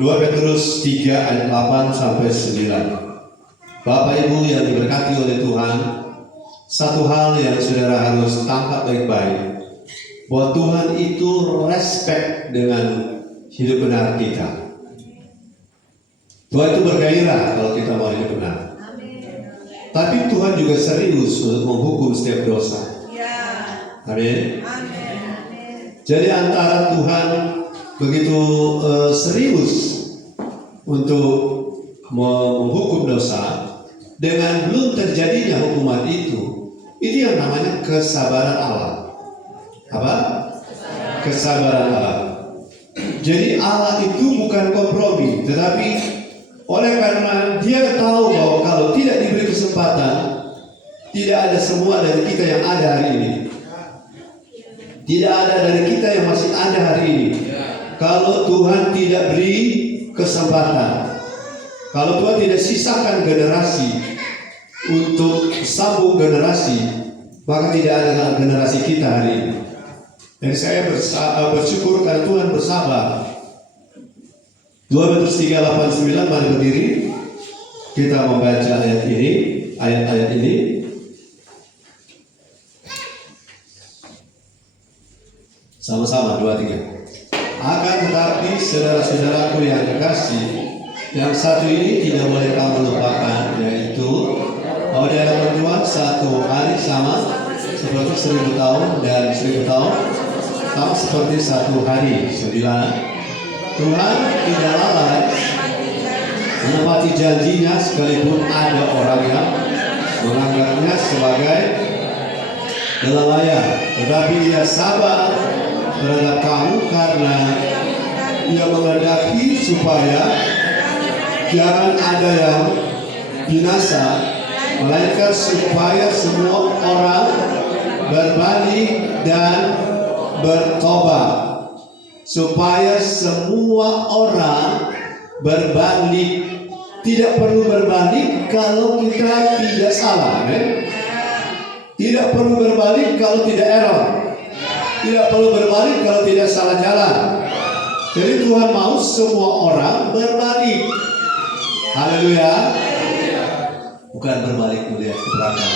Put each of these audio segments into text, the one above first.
2 Petrus 3 ayat 8 sampai 9. Bapak Ibu yang diberkati oleh Tuhan, satu hal yang saudara harus tangkap baik-baik, bahwa Tuhan itu respect dengan hidup benar kita. Tuhan itu bergairah kalau kita mau hidup benar. Tapi Tuhan juga serius untuk menghukum setiap dosa. Amin. Jadi antara Tuhan begitu serius untuk menghukum dosa dengan belum terjadinya hukuman itu yang namanya kesabaran Allah. Apa? Kesabaran Allah. Jadi Allah itu bukan kompromi, tetapi oleh karena Dia tahu bahwa kalau tidak diberi kesempatan, tidak ada semua dari kita yang ada hari ini. Tidak ada dari kita yang masih ada hari ini. Kalau Tuhan tidak beri kesempatan, kalau Tuhan tidak sisakan generasi untuk sambung generasi, maka tidak ada generasi kita hari ini. Dan saya bersyukur karena Tuhan bersabar. 2 Petrus 3:8-9, mari berdiri. Kita membaca ayat-ayat ini. Sama-sama 2-3. Akan tetapi saudara-saudaraku yang kekasih, yang satu ini tidak boleh kamu lupakan, yaitu bahwa di hadapan Tuhan satu hari sama seperti 1000 tahun, dan 1000 tahun sama seperti satu hari. 9. Tuhan tidak lalai menepati janjinya, sekalipun ada orang yang menganggapnya sebagai lelayah, tetapi Dia sabar terhadap kamu karena Dia menghendaki supaya jangan ada yang binasa, melainkan supaya semua orang berbalik dan bertobat. Supaya semua orang berbalik. Tidak perlu berbalik kalau kita tidak salah, Tidak perlu berbalik kalau tidak error. Tidak perlu berbalik kalau tidak salah jalan. Jadi Tuhan mau semua orang berbalik. Haleluya. Bukan berbalik melihat ke belakang,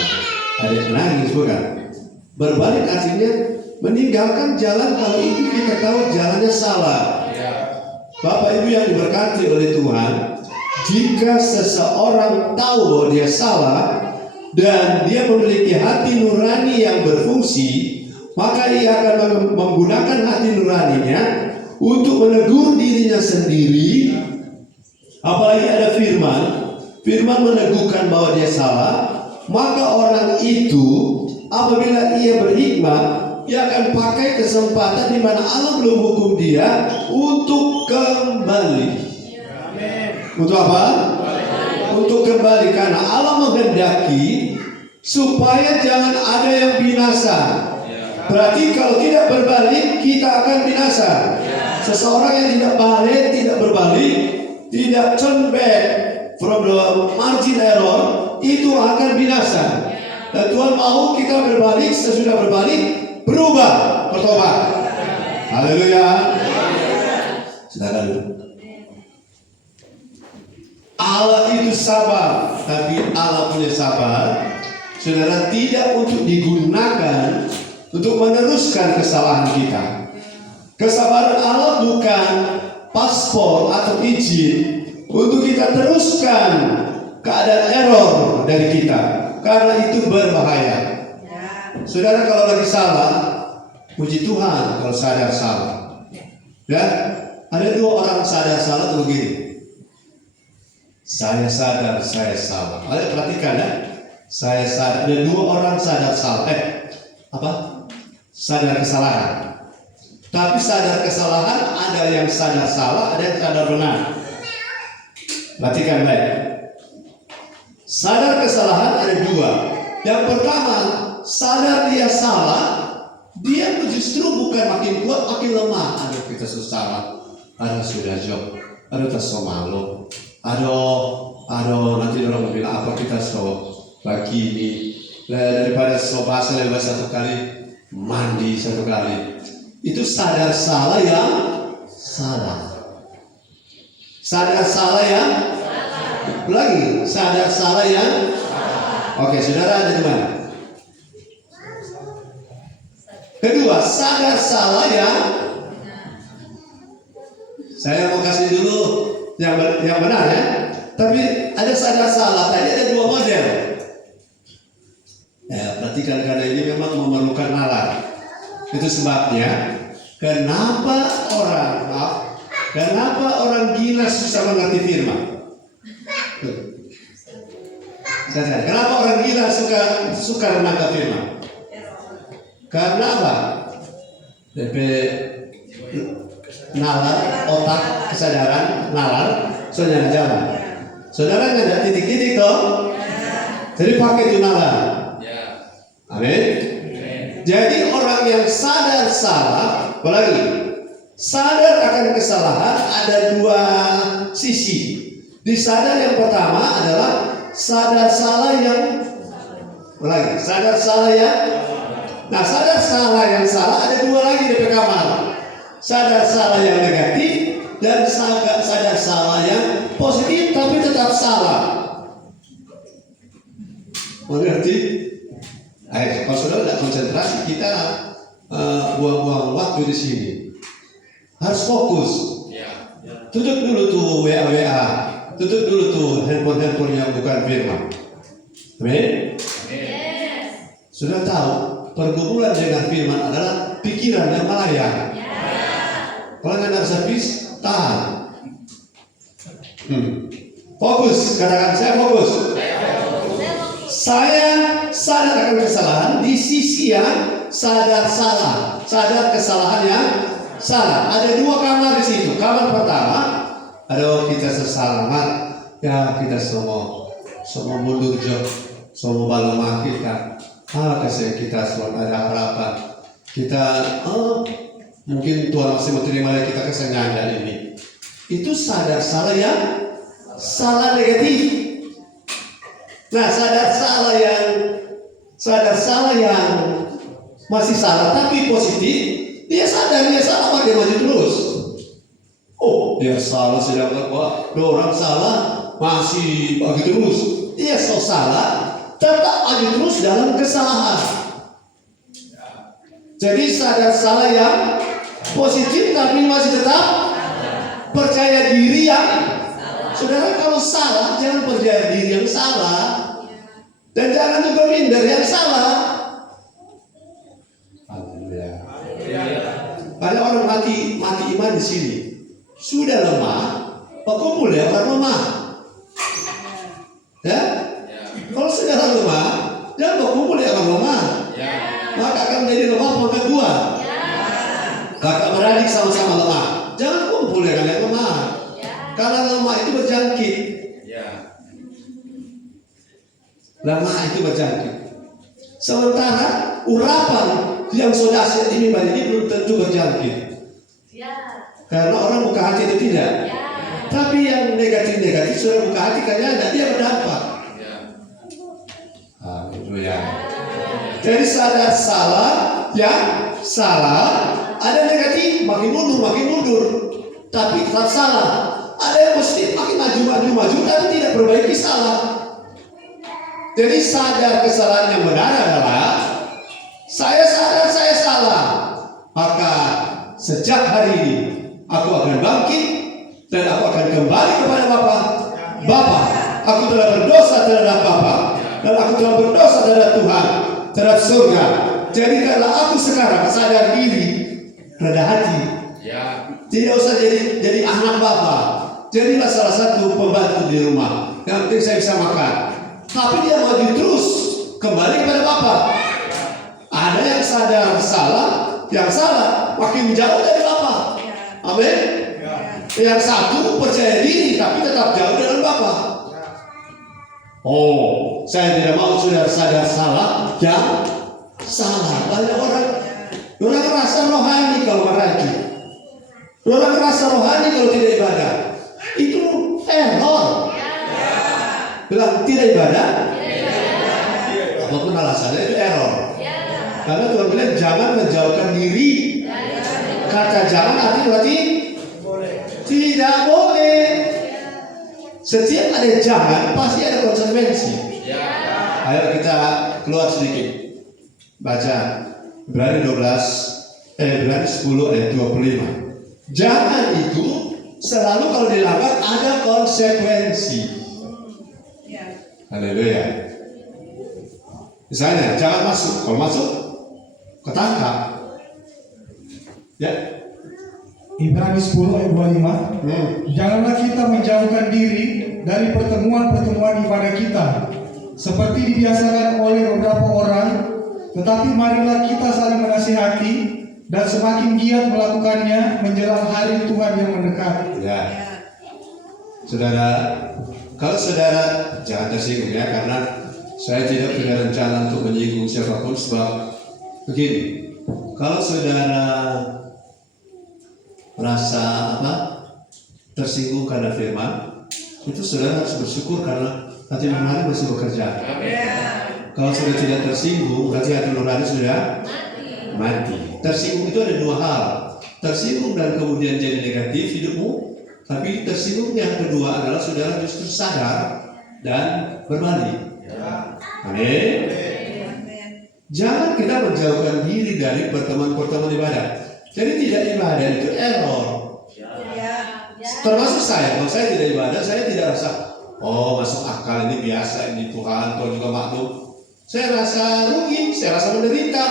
ada yang nangis, bukan. Berbalik artinya meninggalkan jalan kalau itu kita tahu jalannya salah. Bapak Ibu yang diberkati oleh Tuhan, jika seseorang tahu bahwa dia salah dan dia memiliki hati nurani yang berfungsi, maka ia akan menggunakan hati nuraninya untuk menegur dirinya sendiri. Apalagi ada firman meneguhkan bahwa dia salah, maka orang itu apabila ia berhikmat, dia akan pakai kesempatan di mana Allah belum hukum dia untuk kembali. Untuk apa? Untuk kembali, karena Allah menghendaki supaya jangan ada yang binasa. Berarti kalau tidak berbalik, kita akan binasa. Seseorang yang tidak balik, tidak berbalik, tidak turn back from the margin error, itu akan binasa. Dan Tuhan mau kita berbalik, sesudah berbalik, berubah, bertobat. Haleluya. Silakan. Allah itu sabar, tapi Allah punya sabar, saudara, tidak untuk digunakan untuk meneruskan kesalahan kita. Kesabaran Allah bukan paspor atau izin untuk kita teruskan keadaan error dari kita, karena itu berbahaya. Saudara kalau lagi salah, puji Tuhan kalau sadar salah. Ya, ada 2 orang sadar salah tuh begini. Saya sadar saya salah. Kalian perhatikan ya. Saya sadar. Ada 2 orang sadar salah. Sadar kesalahan. Tapi sadar kesalahan ada yang sadar salah, ada yang sadar benar. Perhatikan baik. Sadar kesalahan ada 2. Yang pertama, sadar dia salah, dia justru bukan makin kuat, makin lemah. Aduh, kita susah. Aduh, sudah job. Aduh, kita so malu. Aduh, nanti orang bilang apa kita so pagi ini. Daripada so basah lewat 1 kali, mandi 1 kali. Itu sadar salah yang salah. Sadar salah yang lagi. Sadar salah yang oke, saudara ada di mana? Kedua, sadar salah yang saya mau kasih dulu yang benar ya. Tapi ada sadar salah. Tadi ada dua model. Ya, perhatikan karena ini memang memerlukan nalar. Itu sebabnya kenapa orang gila susah mengerti firman. Kenapa orang gila suka menangkap firman? Karena apa? DP nalar, otak, kesadaran, nalar, soalnya jalan. Saudara nggak ada titik-titik toh? Jadi pakai itu nalar. Amin. Jadi orang yang sadar salah, apalagi sadar akan kesalahan, ada dua sisi. Di sadar yang pertama adalah sadar salah yang lagi, sadar salah yang. Nah, sadar salah yang salah ada dua lagi di kamar. Sadar salah yang negatif dan sadar salah yang positif tapi tetap salah. Mengerti? Ayo, kalau saudara tidak konsentrasi, kita buang-buang waktu di sini. Harus fokus. Tutup dulu tuh WA, tutup dulu tuh handphone yang bukan firman. Amin. Sudah tahu, pergumulan dengan firman adalah pikiran yang melayang. Kalau nggak ada servis, tahan. Fokus, katakan saya fokus. Saya sadar akan kesalahan di sisi yang sadar salah, sadar kesalahan yang salah. Ada dua kamar di situ. Kamar pertama, aduh kita sesalamat, ya kita semua mundur jauh, semua balemah kita. Kasih kita semua ada harapan. Kita mungkin Tuhan masih mau terima kita kesenangan ini. Itu sadar salah yang salah negatif. Nah, sadar salah yang masih salah tapi positif, dia sadar dia salah, dia maju terus. Oh, dia salah sedang orang salah masih bagi terus. Dia salah tetap maju terus dalam kesalahan. Jadi sadar salah yang positif tapi masih tetap percaya diri yang saudara. Kalau salah jangan percaya diri yang salah dan jangan juga minder yang salah. Haleluya. Ada orang mati iman di sini sudah lemah, berkumpul ya orang lemah. Ya, kalau saudara lemah jangan berkumpul ya orang lemah. Maka akan menjadi lemah pangkat dua. Kakak beradik sama-sama lemah, jangan kumpul ya kalian lemah. Karena lemah itu berjangkit. Lemah itu berjangkit. Sementara urapan yang sudah ini banyak ini belum tentu berjangkit. Karena orang buka hati itu tidak. Tapi yang negatif sudah buka hati karena ada dia berdampak. Haleluya. Jadi sadar salah yang salah, ada negatif makin mundur, tapi tetap salah. Ada yang positif makin maju, tapi tidak perbaiki salah. Jadi sadar kesalahan yang benar adalah saya sadar saya salah, maka sejak hari ini aku akan bangkit dan aku akan kembali kepada Bapa. Bapa, aku telah berdosa terhadap Bapa dan aku telah berdosa terhadap Tuhan, terhadap surga. Jadikanlah aku sekarang sadar diri, rendah hati. Tidak usah jadi anak Bapa. Jadilah salah satu pembantu di rumah. Yang penting saya bisa makan. Tapi dia maju terus kembali kepada Bapa. Ada yang sadar salah, yang salah makin jauh dari Bapa. Amin. Yang satu percaya diri tapi tetap jauh dari Bapa. Oh, saya tidak mau sudah sadar salah, yang salah. Banyak orang merasa rohani kalau merajut. Orang merasa rohani kalau tidak ibadah. Itu error. Bilang tidak ibadah, apapun alasannya itu error. Karena Tuhan bilang jangan menjauhkan diri. Kata jangan artinya berarti tidak boleh. Setiap ada jangan pasti ada konsekuensi. Ayo kita keluar sedikit. Baca Ibrani 10 ayat 25. Jangan itu selalu kalau dilanggar ada konsekuensi. Haleluya. Misalnya jangan masuk, kalau masuk ketangkap. Ya. Ibrani 10 ayat 25. Janganlah kita menjauhkan diri dari pertemuan-pertemuan ibadah kita seperti dibiasakan oleh beberapa orang, tetapi marilah kita saling menasihati dan semakin giat melakukannya menjelang hari Tuhan yang mendekat. Ya. Saudara, kalau saudara jangan tersinggung ya, karena saya tidak punya rencana untuk menyinggung siapapun, sebab begini, kalau saudara merasa tersinggung karena firman, itu saudara harus bersyukur karena hati nurani masih bekerja. Kalau sudah tidak tersinggung, berarti hati nurani sudah mati. Tersinggung itu ada dua hal, tersinggung dan kemudian jadi negatif hidupmu, tapi tersinggung yang kedua adalah saudara justru sadar dan berbalik. Amin. Jangan kita menjauhkan diri dari pertemuan-pertemuan ibadah. Jadi tidak ibadah itu error. Termasuk saya, kalau saya tidak ibadah, saya tidak rasa, oh masuk akal ini biasa, ini Tuhan, Tuhan juga maklum. Saya rasa rugi, saya rasa menderita.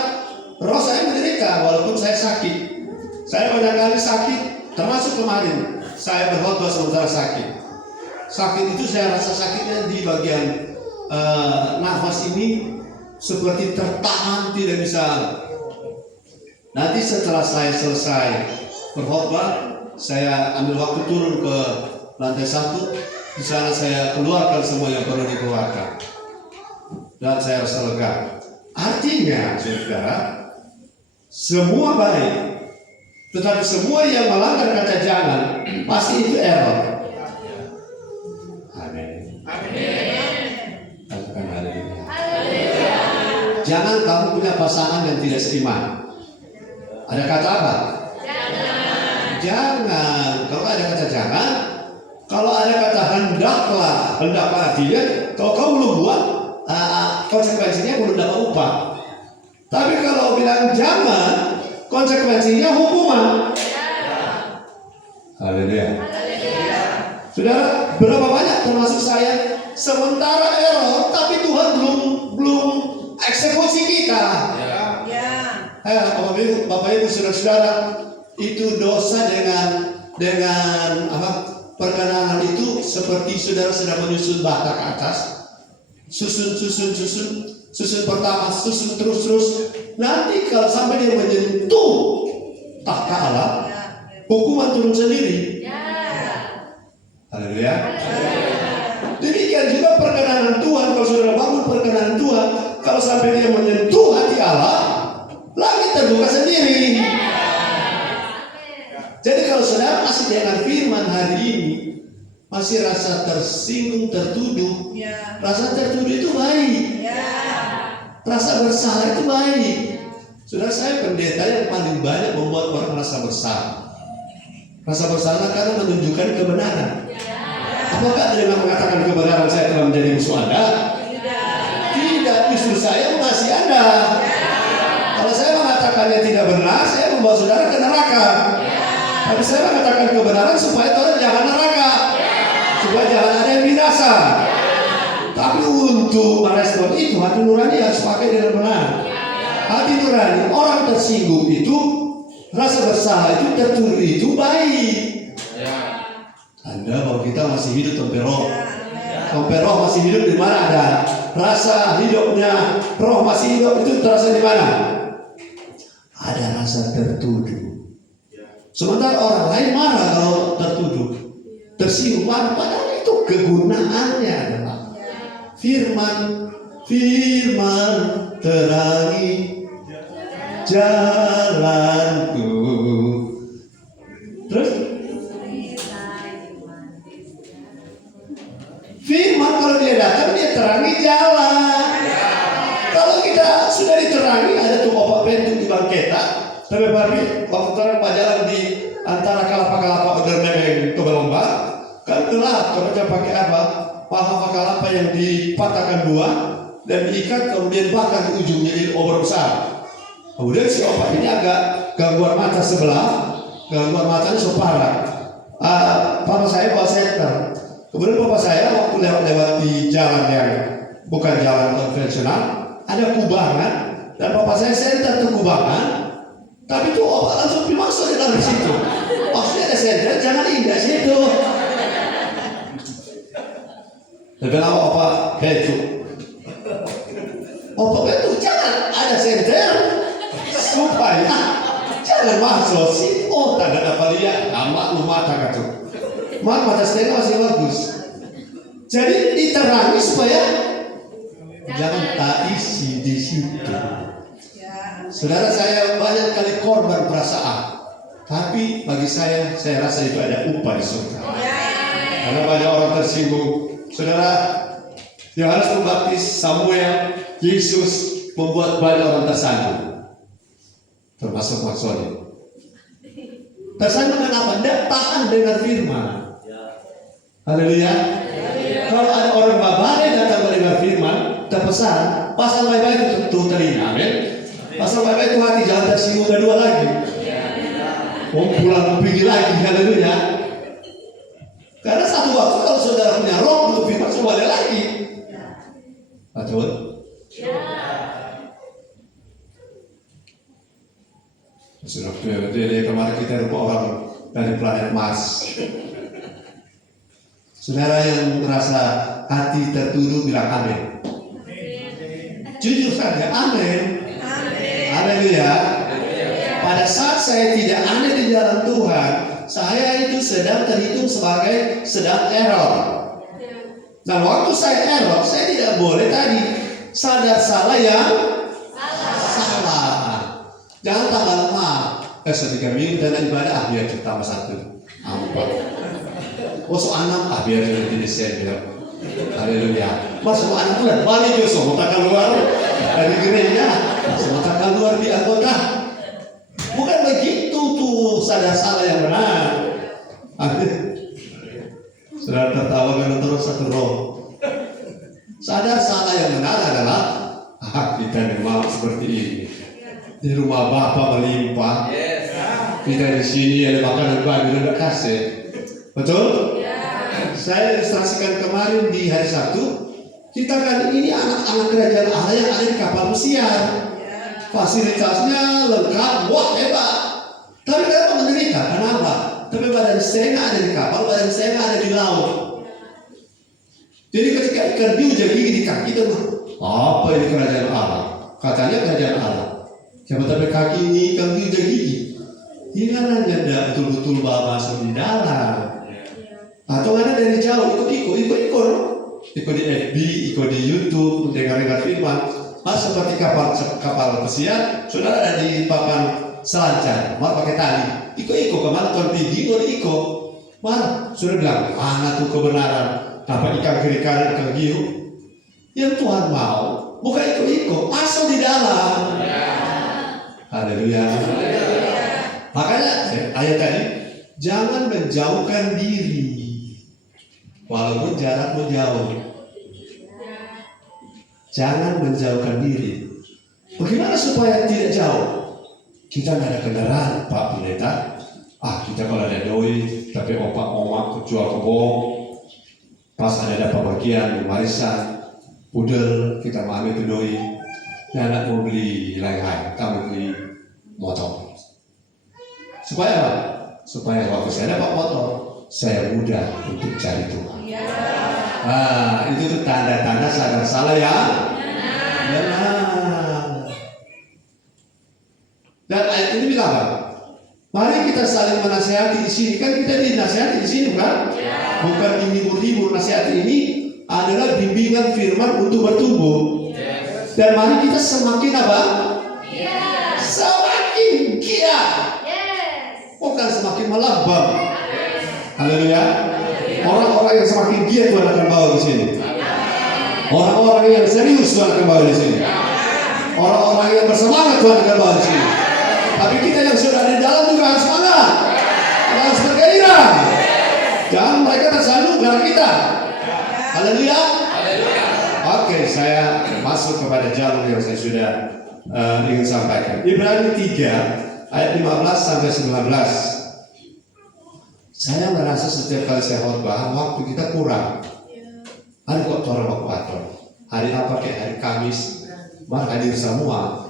Roh saya menderita walaupun saya sakit. Saya banyak kali sakit, termasuk kemarin saya berkhotbah sementara sakit. Sakit itu saya rasa sakitnya di bagian nafas ini seperti tertahan, tidak bisa. Nanti setelah saya selesai berkhotbah, saya ambil waktu turun ke lantai 1. Di sana saya keluarkan semua yang perlu dikeluarkan, dan saya rasa lega. Artinya, saudara, semua baik, tetapi semua yang melanggar kata jangan pasti itu error. Amin. Katakan haleluya. Jangan kamu punya pasangan yang tidak seiman. Ada kata apa? Jangan. Kalau ada kata jangan, kalau ada kata hendaklah artinya kalau kamu belum buat, konsekuensinya belum dapat upah. Tapi kalau bilang jangan, konsekuensinya hukuman. Haleluya. Saudara, berapa banyak termasuk saya sementara error, tapi Tuhan belum eksekusi kita. Bapak Ibu saudara-saudara, itu dosa dengan perkenanan itu seperti saudara sedang menyusun bata ke atas, susun pertama, susun terus. Nanti kalau sampai dia menyentuh tahta Allah, hukuman turun sendiri. Haleluya. Demikian juga perkenanan Tuhan. Kalau saudara bangun perkenanan Tuhan, kalau sampai dia menyentuh hati Allah, langit terbuka sendiri. Jadi kalau saudara masih dengan firman hari ini, masih rasa tersinggung, tertuduh, rasa tertuduh itu baik, rasa bersalah itu baik. Saudara, saya pendeta yang paling banyak membuat orang merasa bersalah. Rasa bersalah karena menunjukkan kebenaran. Apakah dengan mengatakan kebenaran saya telah menjadi musuh Anda? Tidak, justru saya mengasihi Anda. Kalau saya mengatakannya tidak benar, saya membawa saudara ke neraka. Tapi saya mengatakan kebenaran supaya saudara jangan neraka, supaya jangan ada yang binasa. Tapi untuk merespon itu, hati nurani harus pakai dengan benar. Hati nurani, orang tersinggung itu, rasa bersalah itu, tertuduh itu baik. Anda bahwa kita masih hidup tanpa roh. Tanpa roh masih hidup di mana ada rasa hidupnya, roh masih hidup itu terasa di mana? Ada rasa tertuduh. Sementara orang lain marah kalau tertuduh, tersinggung, marah. Padahal itu kegunaannya adalah firman terangi jalanku. Terus firman kalau dia datang, dia terangi jalan. Kalau kita sudah diterangi, ada tuh Bapak Bentuk di Bangketa. Tapi waktu terang Pak jalan di antara kelapa-kelapa Ordernebeng ke Belomba, Kan gelap, kalau dia pakai apa? Paha kelapa yang dipatahkan dua dan diikat kemudian bakar di ujungnya jadi obor besar. Kemudian si opak ini agak gangguan mata sebelah, gangguan matanya parah. Papa saya bawa senter. Kemudian papa saya waktu lewat di jalan yang bukan jalan konvensional, ada kubangan dan papa saya senter ke kubangan. Tapi tuh opak langsung masuk di dalam situ. Maksudnya ada senter, jangan indah situ. Tapi lama opak betul. Opak betul, jangan ada senter supaya jangan masuk situ. Oh, tak ada apa lihat, amat lu mata kata. Mata setengah masih bagus. Jadi diterangi supaya jangan tak isi di situ. Saudara, saya banyak kali korban perasaan, tapi bagi saya rasa itu ada upah di surga. Karena banyak orang tersinggung. Saudara, Yohanes Pembaptis, Samuel, Yesus membuat banyak orang tersandung, termasuk Maksoni. Tersandung kenapa? Tidak tahan dengan firman. Haleluya. Kalau ada orang babare datang mendengar firman, terpesan, pasal baik-baik itu telinga, amin. Pasal baik-baik itu hati, jangan tersinggung kedua lagi. Pulang pergi lagi, haleluya. Karena satu waktu kalau saudara punya roh untuk firman, kembali lagi. Betul? Sudah jadi kemarin kita lupa orang dari planet Mars. Saudara yang merasa hati tertuduh bilang amin. Jujur saja amin. Haleluya. Pada saat saya tidak aneh di jalan Tuhan, saya itu sedang terhitung sebagai sedang error. Nah, waktu saya error, saya tidak boleh tadi sadar salah yang salah. Jangan tambah lemah. Setika minggu dan ibadah biar tambah 1, 4. So 6 biar jadi Desember. Haleluya. Mas mau 6 bulan balik Yosua mau tak keluar dari gereja, mau tak keluar di anggota. Bukan begitu tuh sadar salah yang benar. Saudara tertawa karena terus satu roh. Sadar salah yang benar adalah kita memang seperti ini. Di rumah Bapa melimpah. Kita di sini ada makanan babi dan kasih. Betul? Saya ilustrasikan kemarin di hari Sabtu. Kita kan ini anak-anak kerajaan Allah yang ada di kapal pesiar. Fasilitasnya lengkap, wah hebat. Tapi kenapa menderita? Kenapa? Tapi badan setengah ada di kapal, badan setengah ada di laut. Jadi ketika ikan hiu jadi gigi di kaki itu, apa ini kerajaan Allah? Katanya kerajaan Allah. Siapa tapi kaki ini ikan hiu jadi gigi. Ini kan hanya tidak betul-betul masuk di dalam. Atau ada dari jauh ikut-ikut. Ikut di FB, ikut di YouTube, dengar-dengar firman. Seperti kapal pesiar, saudara ada di papan selancar, mau pakai tali, ikut kemana tuan pergi, ikut. Mana? Sudah bilang, mana tuh kebenaran? Dapat ikan kiri kanan, ikan hiu. Yang Tuhan mau, bukan ikut, masuk di dalam. Haleluya. Makanya ayat tadi, jangan menjauhkan diri, walaupun jarak menjauh. Jangan menjauhkan diri. Bagaimana supaya tidak jauh? Kita nggak ada kendaraan, Pak Pendeta. Kita kalau ada doi, tapi omak jual kebong. Pas ada pembagian warisan, pudel kita mau ambil ke doi. Dan anak mau beli lain-lain, kamu beli motor. Supaya apa? Supaya waktu saya dapat motor, saya mudah untuk cari Tuhan. Itu tuh tanda-tanda sadar salah ya. Benar. Dan ayat ini bilang apa? Mari kita saling menasihati di sini. Kan kita dinasihati di sini bukan? Bukan dihibur-hibur. Nasihat ini adalah bimbingan firman untuk bertumbuh. Dan mari kita semakin apa? Semakin giat. Bukan semakin melambang. Haleluya. Orang-orang yang semakin giat Tuhan akan bawa di sini. Orang-orang yang serius Tuhan akan bawa di sini. Orang-orang yang bersemangat Tuhan akan bawa di sini. Tapi kita yang sudah di dalam juga harus semangat, harus bergairah. Dan mereka tersandung gelar kita. Haleluya. Oke, saya masuk kepada jalur yang saya sudah ingin sampaikan. Ibrani 3 ayat 15 sampai 19. Saya merasa setiap kali saya khotbah waktu kita kurang. Hari kok orang waktu hari apa kayak hari Kamis, mari hadir semua.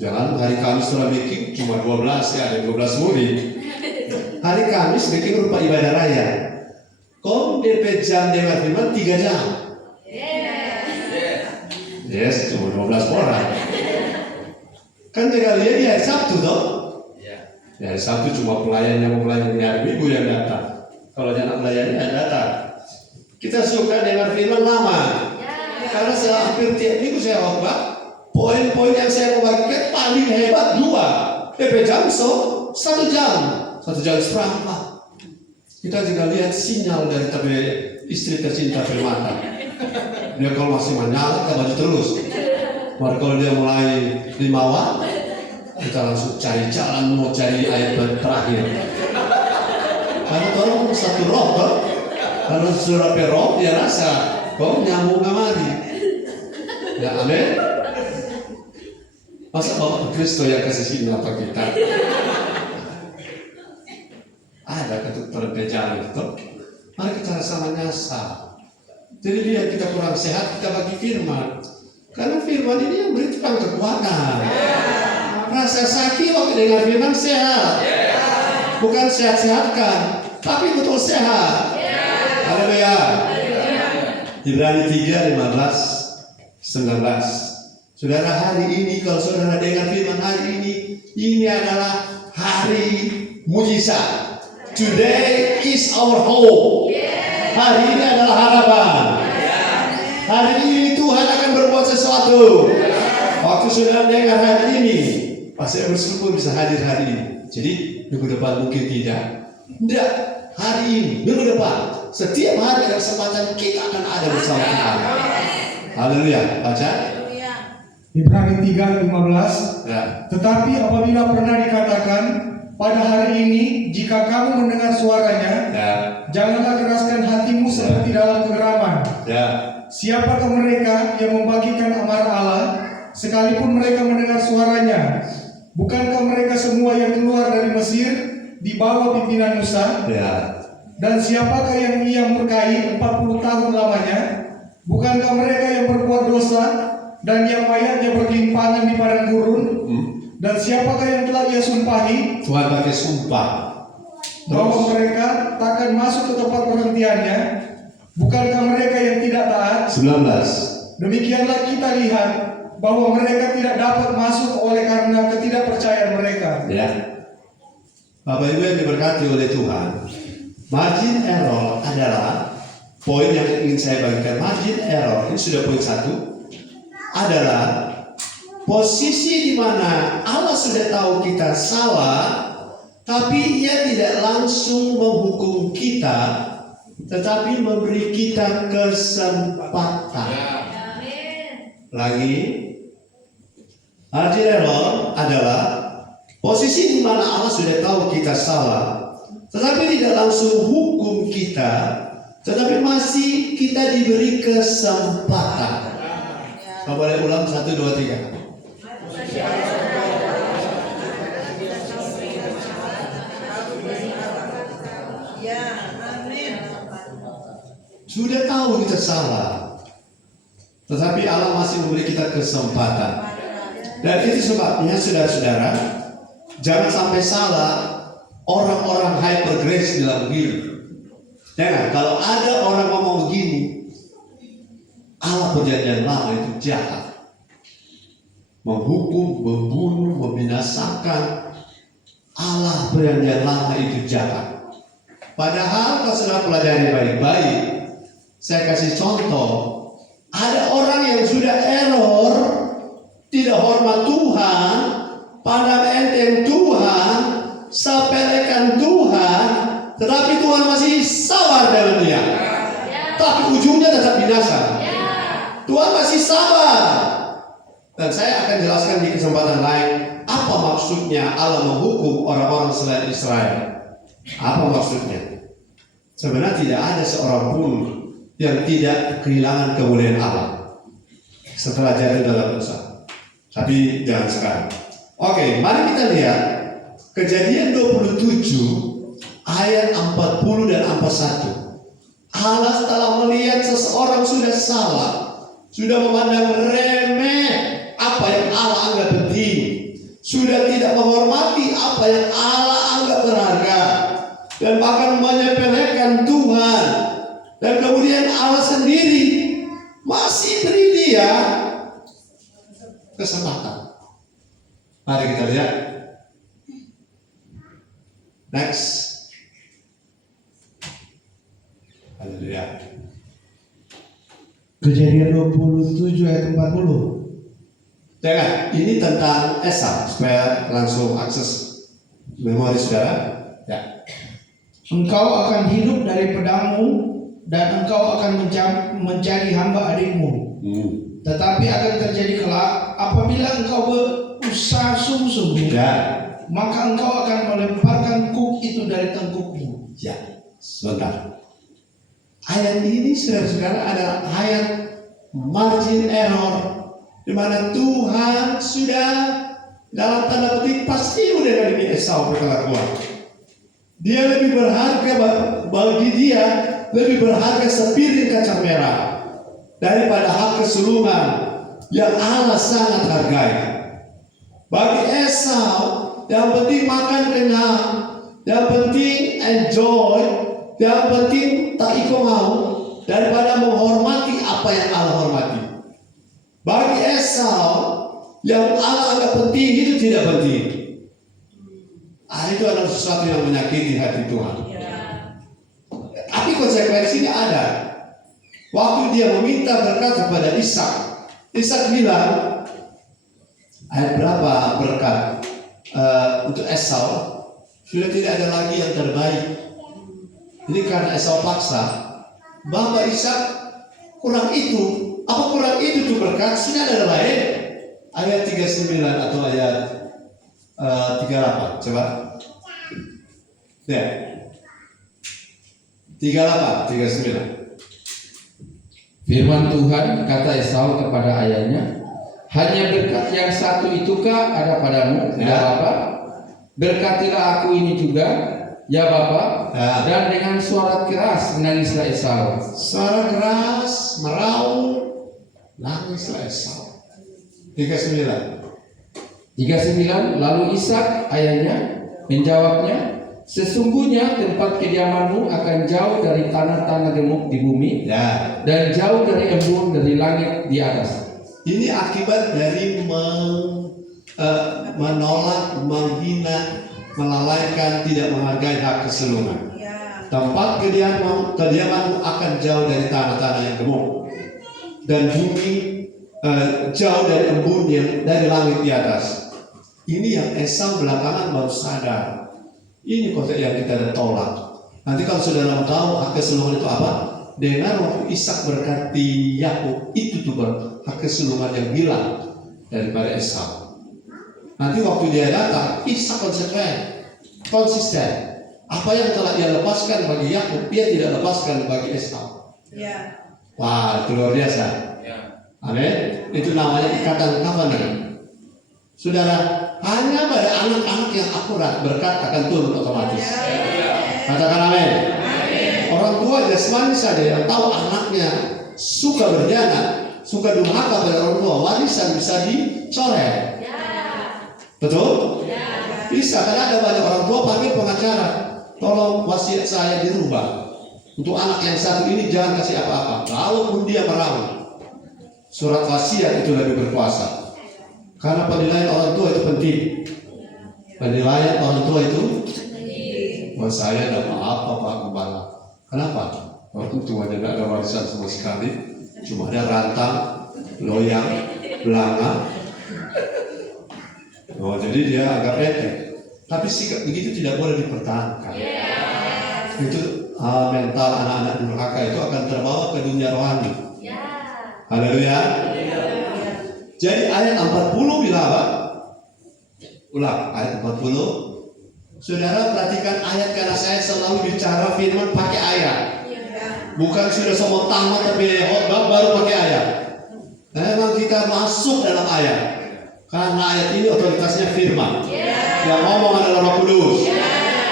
Jangan hari Kamis setelah bikin cuma 12 ya, ada 12 murid. Hari Kamis bikin berupa ibadah raya. Kom DP jam dengar firman 3 jam. Yes, cuma 12 orang. Kan tinggal lihat di hari Sabtu toh. Ya, hari Sabtu cuma pelayannya hari Minggu yang datang. Kalau anak melayani ada datang. Kita suka dengar firman lama. Karena saya hampir tiap minggu saya khotbah. Poin-poin yang saya mau bagikan paling hebat 2. DP jam 1 jam. 1 jam seperempat. Kita juga lihat sinyal dari istri tercinta Firmanta. Dia kalau masih menyala, kita baju terus. Maka kalau dia mulai 5 kita langsung cari jalan, mau cari ayat terakhir. Karena orang satu roh, toh. Kalau sudah roh, dia rasa kau nyambung kemari. Ya, amin. Masa Bapak Kristo yang kasih sinyal apa kita? Ada ketutupan jalan itu. Mari kita sama nyasar. Jadi biar kita kurang sehat, kita bagi firman. Karena firman ini yang berikan kekuatan. Rasa sakit waktu dengar firman sehat. Bukan sehat-sehatkan, tapi betul sehat. Haleluya. Ibrani 3, 15, 19. Saudara, hari ini kalau saudara dengar firman hari ini adalah hari mujizat. Today is our hope. Hari ini adalah harapan. Hari ini Tuhan akan berbuat sesuatu. Waktu saudara dengar hari ini, pasti bersyukur bisa hadir hari ini. Jadi minggu depan mungkin tidak. Tidak, hari ini, minggu depan, setiap hari ada kesempatan kita akan ada bersama Tuhan. Haleluya. Baca. Ibrani 3:15. Ya. Tetapi apabila pernah dikatakan pada hari ini, jika kamu mendengar suaranya, janganlah keraskan hatimu seperti dalam kegeraman. Siapakah mereka yang membagikan amarah Allah, sekalipun mereka mendengar suaranya? Bukankah mereka semua yang keluar dari Mesir di bawah pimpinan Musa? Dan siapakah yang ia murkai 40 tahun lamanya? Bukankah mereka yang berbuat dosa dan yang mayatnya bergelimpangan di padang gurun? Dan siapakah yang telah ia sumpahi? Tuhan pakai sumpah bahwa mereka takkan masuk ke tempat perhentiannya. Bukankah mereka yang tidak taat? 19. Demikianlah kita lihat bahwa mereka tidak dapat masuk oleh karena ketidakpercayaan mereka. Ya. Bapak Ibu yang diberkati oleh Tuhan, margin error adalah poin yang ingin saya bagikan. Margin error ini sudah poin 1 adalah posisi di mana Allah sudah tahu kita salah, tapi Ia tidak langsung menghukum kita, tetapi memberi kita kesempatan. Lagi, margin error adalah posisi di mana Allah sudah tahu kita salah, tetapi tidak langsung hukum kita, tetapi masih kita diberi kesempatan. Kita boleh ulang 1, 2, 3. Sudah tahu kita salah, tetapi Allah masih memberi kita kesempatan. Dan itu sebabnya saudara-saudara, jangan sampai salah orang-orang hyper grace dalam hidup. Jangan, kalau ada orang ngomong begini, Allah perjanjian lama itu jahat, menghukum, membunuh, membinasakan. Allah perjanjian lama itu jahat. Padahal kalau saudara pelajari baik-baik, saya kasih contoh, ada orang yang sudah error, tidak hormat Tuhan, pandang enteng Tuhan, sepelekan Tuhan, tetapi Tuhan masih sabar dengan dia. Tapi ujungnya tetap binasa. Tuhan masih sabar. Dan saya akan jelaskan di kesempatan lain apa maksudnya Allah menghukum orang-orang selain Israel. Apa maksudnya? Sebenarnya tidak ada seorang pun yang tidak kehilangan kemuliaan Allah setelah jatuh dalam dosa. Tapi jangan sekarang. Oke, mari kita lihat Kejadian 27 ayat 40 dan 41. Allah telah melihat seseorang sudah salah, sudah memandang remeh apa yang Allah anggap penting, sudah tidak menghormati apa yang Allah anggap berharga, dan bahkan menyepelekan Tuhan. Dan kemudian Allah sendiri masih beri dia kesempatan. Mari kita lihat. Next. Haleluya. Kejadian 27 ayat 40. Jangan, ini tentang Esau supaya langsung akses memori saudara. Ya. Engkau akan hidup dari pedangmu dan engkau akan menjadi hamba adikmu. Tetapi akan terjadi kelak apabila engkau berusaha sungguh-sungguh, Ya. maka engkau akan melemparkan kuk itu dari tengkukmu. Ya, sebentar. Ayat ini saudara-saudara adalah ayat margin error, di mana Tuhan sudah dalam tanda petik pasti udah dari Esau berkelakuan. Dia lebih berharga bagi dia, lebih berharga sepiring kacang merah daripada hak kesulungan yang Allah sangat hargai. Bagi Esau, yang penting makan kenyang, yang penting enjoy, yang penting tak ikut mau, daripada menghormati apa yang Allah hormati. Bagi Esau, yang Allah anggap penting itu tidak penting. Itu adalah sesuatu yang menyakiti hati Tuhan. Tapi konsekuensinya ada. Waktu dia meminta berkat kepada Ishak, Ishak bilang, ayat berapa berkat untuk Esau? Sudah tidak ada lagi yang terbaik. Ini karena Esau paksa. Bapak Ishak kurang itu. Apa kurang itu tuh berkat? Sudah ada lain. Ayat 39 atau ayat 38. Coba. Ya. 38, 39. Firman Tuhan, kata Esau kepada ayahnya, hanya berkat yang satu itukah ada padamu, ya Bapak? Berkatilah aku ini juga, ya Bapak. Ya. Dan dengan suara keras menangislah Esau. Suara keras, meraung, nangislah Esau. 39. 39. Lalu Ishak ayahnya menjawabnya, sesungguhnya tempat kediamanmu akan jauh dari tanah-tanah gemuk di bumi, Ya. dan jauh dari embun dari langit di atas. Ini akibat dari menolak, menghina, melalaikan, tidak menghargai hak kesulungan. Tempat kediamanmu akan jauh dari tanah-tanah yang gemuk, dan bumi jauh dari embun yang dari langit di atas. Ini yang Esau belakangan baru sadar. Ini konsep yang kita tolak. Nanti kalau saudara mau tahu hak kesulungan itu apa, dengar waktu Ishak berkati Yakub, itu tuh hak kesulungan yang hilang daripada Esau. Nanti waktu dia datang, Ishak konsisten. Apa yang telah dia lepaskan bagi Yakub, dia tidak lepaskan bagi Esau. Ya. Wah, itu luar biasa. Amin. Itu namanya ikatan covenant. Saudara, hanya pada anak-anak yang akurat berkat akan turun otomatis. Katakan amin. Orang tua jasmani saja yang tahu anaknya suka berkhianat, suka durhaka pada orang tua, warisan bisa dicoret. Betul? Bisa, karena ada banyak orang tua panggil pengacara, tolong wasiat saya dirubah. Untuk anak yang satu ini jangan kasih apa-apa. Kalaupun dia meraung, surat wasiat itu lebih berkuasa. Karena penilaian orang tua itu penting. Penilaian orang tua itu, saya tidak apa Pak Gembala. Kenapa? Waktu tuanya tidak ada warisan sama sekali, cuma ada rantang, loyang, belanga. Oh, jadi dia agak pede. Tapi sikap begitu tidak boleh dipertahankan. Itu mental anak-anak durhaka itu akan terbawa ke dunia rohani. Haleluya. Jadi ayat 40 bilang apa? Ulang ayat 40. Saudara perhatikan ayat karena saya selalu bicara firman pakai ayat. Bukan sudah semua tamat tapi khotbah baru pakai ayat. Memang kita masuk dalam ayat. Karena ayat ini otoritasnya firman. Yang ngomong adalah Roh Kudus.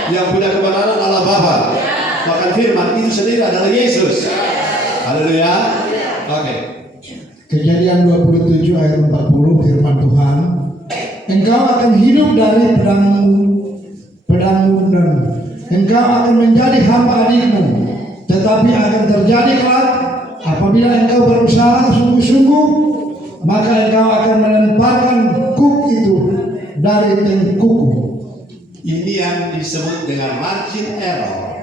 Yang punya kebenaran adalah Bapa. Bahkan firman itu sendiri adalah Yesus. Haleluya. Oke. Kejadian 27 ayat 40 firman Tuhan, engkau akan hidup dari pedangmu dan engkau akan menjadi hamba adikmu, tetapi akan terjadi kelak apabila engkau berusaha sungguh-sungguh, maka engkau akan melemparkan kuk itu dari tengkukku. Ini yang disebut dengan margin error.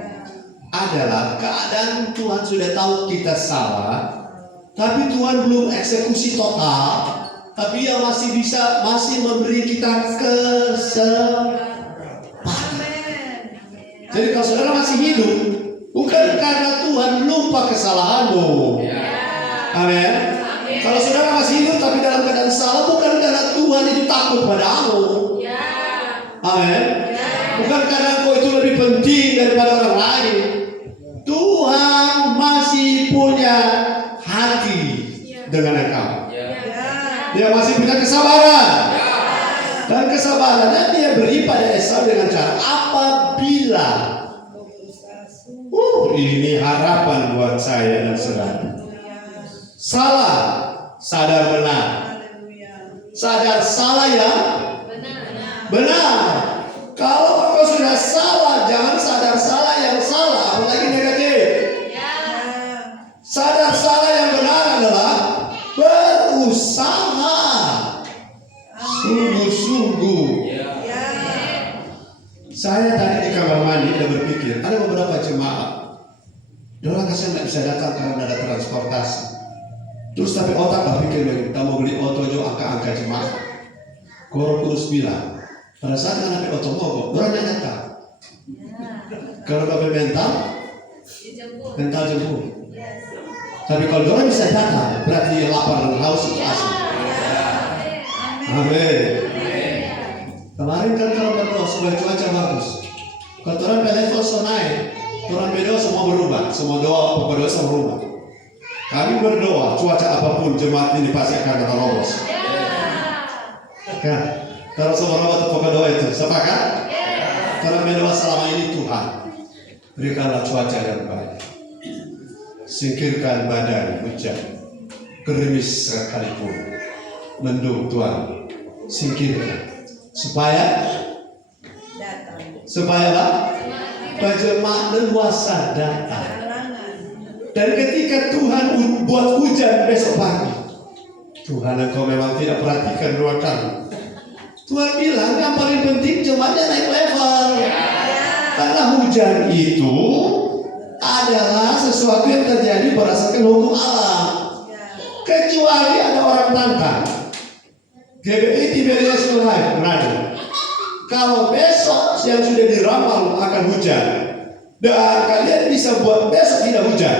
Adalah keadaan Tuhan sudah tahu kita salah, tapi Tuhan belum eksekusi total, tapi Dia masih memberi kita kesempatan. Jadi kalau saudara masih hidup, bukan karena Tuhan lupa kesalahanmu. Amin. Kalau saudara masih hidup tapi dalam keadaan salah, bukan karena Tuhan itu takut padamu. Amin. Bukan karena kau itu lebih penting daripada orang lain. Tuhan masih punya hati dengan engkau. Dia masih punya kesabaran. Dan kesabarannya Dia beri pada Esau dengan cara apabila ini harapan buat saya dan saudara. Salah, sadar benar. Sadar salah ya benar. Kalau kau sudah salah, jangan sadar salah yang salah, apalagi negatif. Sadar salah yang benar adalah berusaha sungguh-sungguh. Saya tadi di kamar mandi udah berpikir, ada beberapa jemaat, orang kasihan nggak bisa datang karena ada transportasi. Terus tapi otak berpikir, kita mau beli oto jo angka-angka jemaat. Roh Kudus bilang, pada saat kan ada oto mogok, orang yang datang. Kalau bapak mental jemput. Tapi kalau orang bisa datang, berarti lapar dan haus itu asli. Amin. Kemarin kan kalau berdoa supaya cuaca bagus. Kalau orang level naik, orang berdoa semua berubah, semua doa semua berubah. Kami berdoa cuaca apapun jemaat ini pasti akan terobos. Kan? Kalau semua berdoa doa itu sepakat? Karena berdoa selama ini Tuhan berikanlah cuaca yang baik. Singkirkan badai hujan, gerimis sekalipun, mendung Tuhan, singkirkan supaya apa? Jemaat leluasa datang. Dan ketika Tuhan buat hujan besok pagi, Tuhan engkau memang tidak perhatikan dua kali. Tuhan bilang yang paling penting jemaatnya naik level. Karena hujan itu adalah sesuatu yang terjadi berdasarkan hukum alam. Kecuali ada orang tantang. GBI Tiberias Menado. Kalau besok yang sudah diramal akan hujan, dan kalian bisa buat besok tidak hujan,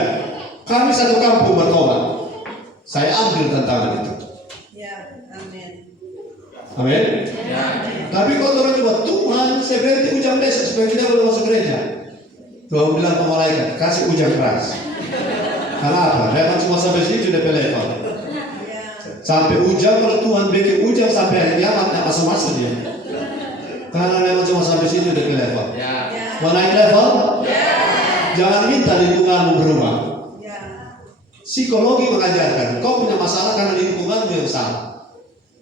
kami satu kampung bertobat. Saya ambil tantangan itu. Amin. Tapi kalau orang coba, Tuhan saya berhenti hujan besok supaya kita boleh masuk gereja. Tuhan bilang ke malaikat, kasih hujan keras. Karena apa? Memang cuma sampai situ udah level. Sampai hujan, kalau Tuhan bikin hujan sampai hari kiamat, tidak masuk dia. Karena memang cuma sampai situ udah level. Mau naik level? Jangan minta lingkunganmu berubah. Psikologi mengajarkan, kau punya masalah karena lingkunganmu yang salah.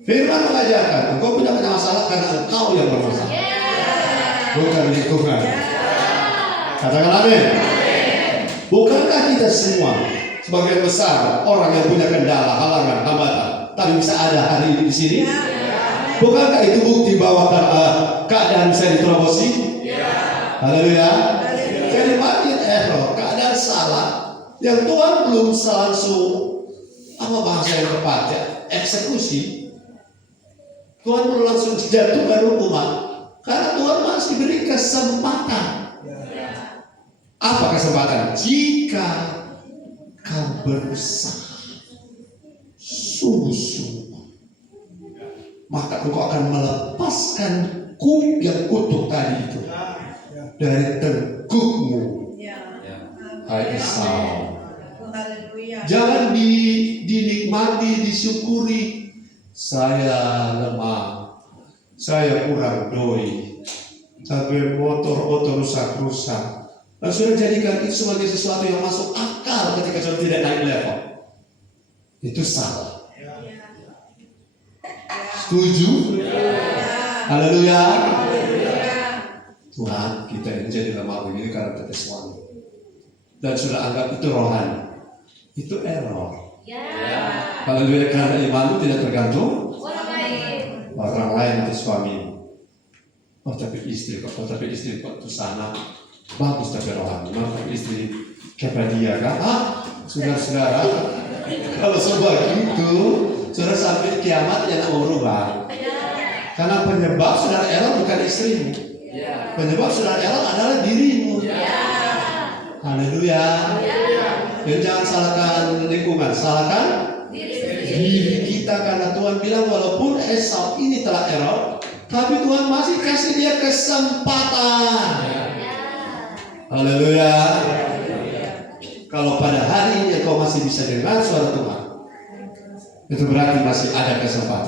Firman mengajarkan, engkau punya masalah karena engkau yang bermasalah, bukan lingkungan. Katakan amin. Bukankah kita semua sebagian besar orang yang punya kendala, halangan, hambatan, tapi bisa ada hari ini di sini? Bukankah itu bukti bahwa keadaan bisa diterobosi? Haleluya. Jadi margin error, keadaan salah yang Tuhan belum langsung apa bahasa yang tepat ya, eksekusi. Tuhan belum langsung jatuhkan hukuman karena Tuhan masih beri kesempatan. Apa kesempatan? Jika kau berusaha sungguh-sungguh, maka engkau akan melepaskan tengkuk yang kutuk tadi itu. Dari tengkukmu, hai Esau. Jangan dinikmati, disyukuri. Saya lemah, saya kurang doi, tapi motor rusak-rusak. Dan sudah jadikan itu sebagai sesuatu yang masuk akal ketika sudah tidak naik level. Itu salah. Setuju? Haleluya. Tuhan, kita ini jadi lemah begini karena kita suami. Dan sudah anggap itu rohani. Itu error. Haleluya, karena imanmu tidak tergantung orang lain atau suami. Oh tapi istri kok itu sana bagus tapi rohani. Tapi istri kepada dia kan? Saudara-saudara, kalau sebegitu sudah sampai kiamat yang mau berubah. Karena penyebab saudara error bukan istrimu. Penyebab saudara error adalah dirimu. Haleluya. Dan jangan salahkan lingkungan, salahkan diri kita, karena Tuhan bilang walaupun Esau ini telah error, tapi Tuhan masih kasih dia kesempatan. Haleluya. Kalau pada hari ini kau masih bisa dengar suara Tuhan, itu berarti masih ada kesempatan.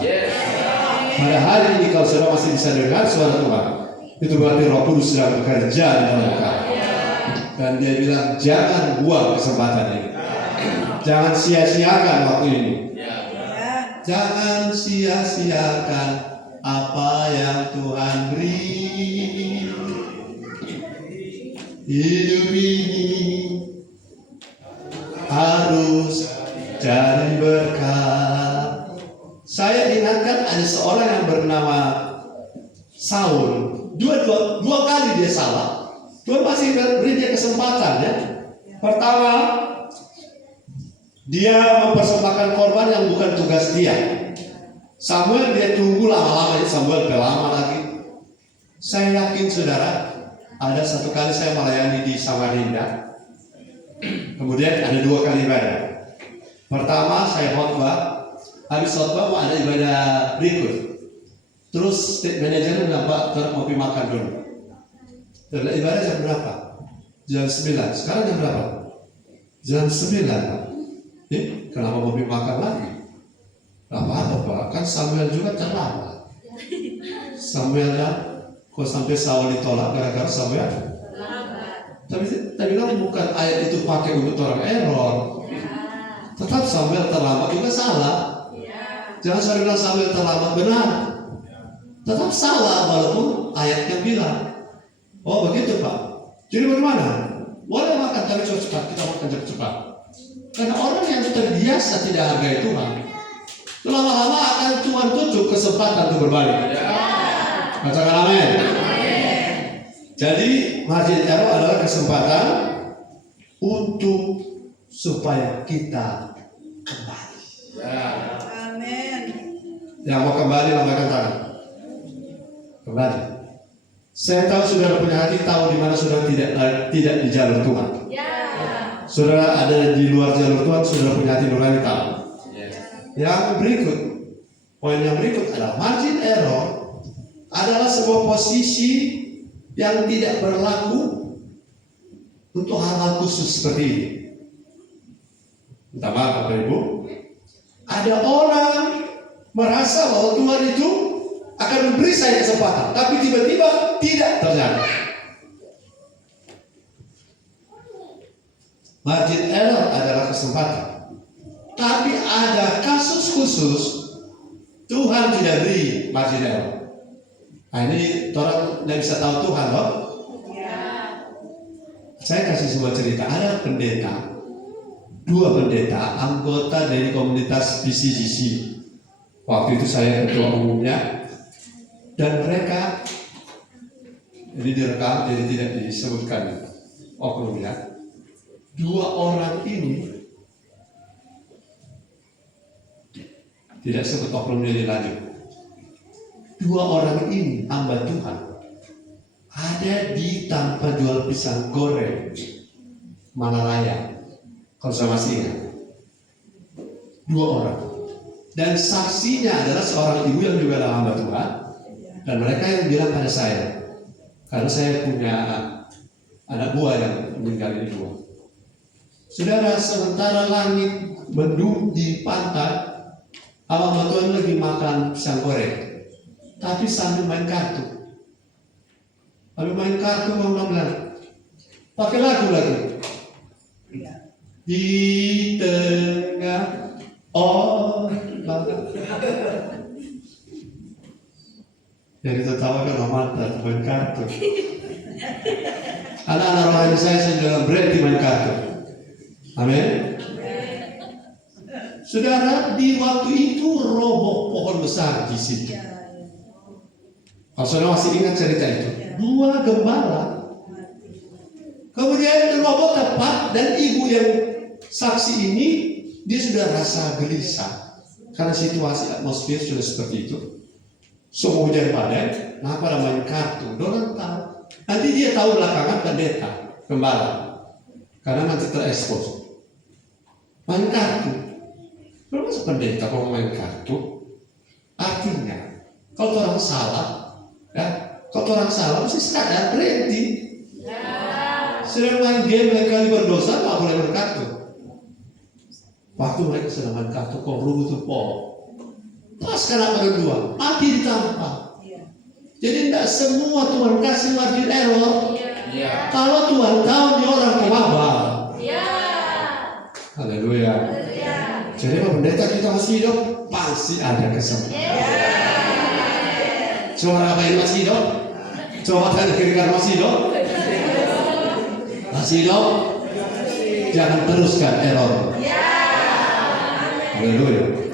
Pada hari ini kau sudah masih bisa dengar suara Tuhan, itu berarti Roh Kudus sedang bekerja di dalam kau. Dan dia bilang jangan buang kesempatan ini, jangan sia-siakan waktu ini, jangan sia-siakan apa yang Tuhan beri. Hidup ini harus jadi berkat. Saya ingatkan ada seorang yang bernama Saul. Dua kali dia salah. Tuhan masih beri dia kesempatan ya. Pertama, dia mempersembahkan korban yang bukan tugas dia. Samuel dia tunggu lama-lama, Samuel lama lagi. Saya yakin saudara, ada satu kali saya melayani di Samarinda. Kemudian ada 2 kali ibadah. Pertama saya khotbah, habis khotbah mau ada ibadah berikut. Terus manajer bilang, Pak, kita mau makan dulu. Dan ibadah jam berapa? Jam 9. Sekarang jam berapa? Jam 9. Kenapa mau makan lagi? Gak apa-apa Pak, kan Samuel juga terlambat. Samuel kok sampai Saul ditolak gara-gara Samuel? Tapi bilang bukan ayat itu pakai untuk orang error. Tetap Samuel terlambat juga salah. Jangan saya bilang Samuel terlambat benar. Tetap salah walaupun ayatnya bilang. Oh begitu Pak. Jadi bagaimana? Boleh makan tapi cepat, kita makan cepat. Karena orang yang terbiasa tidak hargai Tuhan, lama-lama akan Tuhan tutup kesempatan untuk berbalik. Katakan amin. Jadi margin error adalah kesempatan untuk supaya kita kembali. Amin. Yang mau kembali lambaikan tangan. Kembali. Saya tahu saudara punya hati, tahu di mana saudara tidak di jalur Tuhan. Saudara ada di luar jalur Tuhan, saudara punya hati nurani tahu. Yang berikut, poin yang berikut adalah margin error adalah sebuah posisi yang tidak berlaku untuk hal-hal khusus seperti ini. Minta maaf Bapak Ibu, ada orang merasa bahwa Tuhan itu akan memberi saya kesempatan, tapi tiba-tiba tidak terjadi. Margin error adalah kesempatan, tapi ada kasus khusus Tuhan tidak beri margin error. Nah ini orang tidak bisa tahu Tuhan loh. Saya kasih sebuah cerita. Ada pendeta, 2 pendeta, anggota dari komunitas PCGC. Waktu itu saya ketua umumnya. Dan mereka, ini direkam, jadi tidak disebutkan oknumnya. 2 orang ini, tidak sebut oknumnya dilanjut. 2 orang ini hamba Tuhan ada di tanpa jual pisang goreng Mana Raya, kalau saya masih ingat. 2 orang. Dan saksinya adalah seorang ibu yang juga adalah hamba Tuhan. Dan mereka yang bilang pada saya, karena saya punya anak buah yang meninggal di dua. Saudara, sementara langit mendung di pantai, abang Tuhan lagi makan pisang goreng, tapi sambil main kartu. Lalu main kartu, abang bilang, pakai lagu lagi. Di tengah ombak. Jadi tertawa kan mata main kartu. Anak-anak rohani saya dalam berhenti main kartu. Amin. Saudara, di waktu itu roboh pohon besar di situ. Kalau saudara masih ingat cerita itu, 2 gembala. Kemudian roboh tepat, dan ibu yang saksi ini dia sudah rasa gelisah karena situasi atmosfer sudah seperti itu. Semua hujan badai, nah pada main kartu, dorang tahu. Nanti dia tahu belakangan pendeta, gembala, karena nanti terekspos. Main kartu, belum masuk pendeta kalau main kartu. Artinya, kalau orang salah, ya, kalau orang salah mesti sadar berhenti. Sedang main game mereka berdosa, nggak boleh main kartu. Waktu mereka sedang main kartu, kok rubuh tuh pohon. Pas kena pada 2, mati ditampar. Jadi tidak semua Tuhan kasih margin error. Kalau Tuhan tahu dia orang kebabal. Haleluya. Jadi pendeta kita masih hidup, pasti ada kesempatan. Coba apa yang masih hidup? Coba tanya kira-kira masih hidup? Masih hidup? Jangan teruskan error. Haleluya.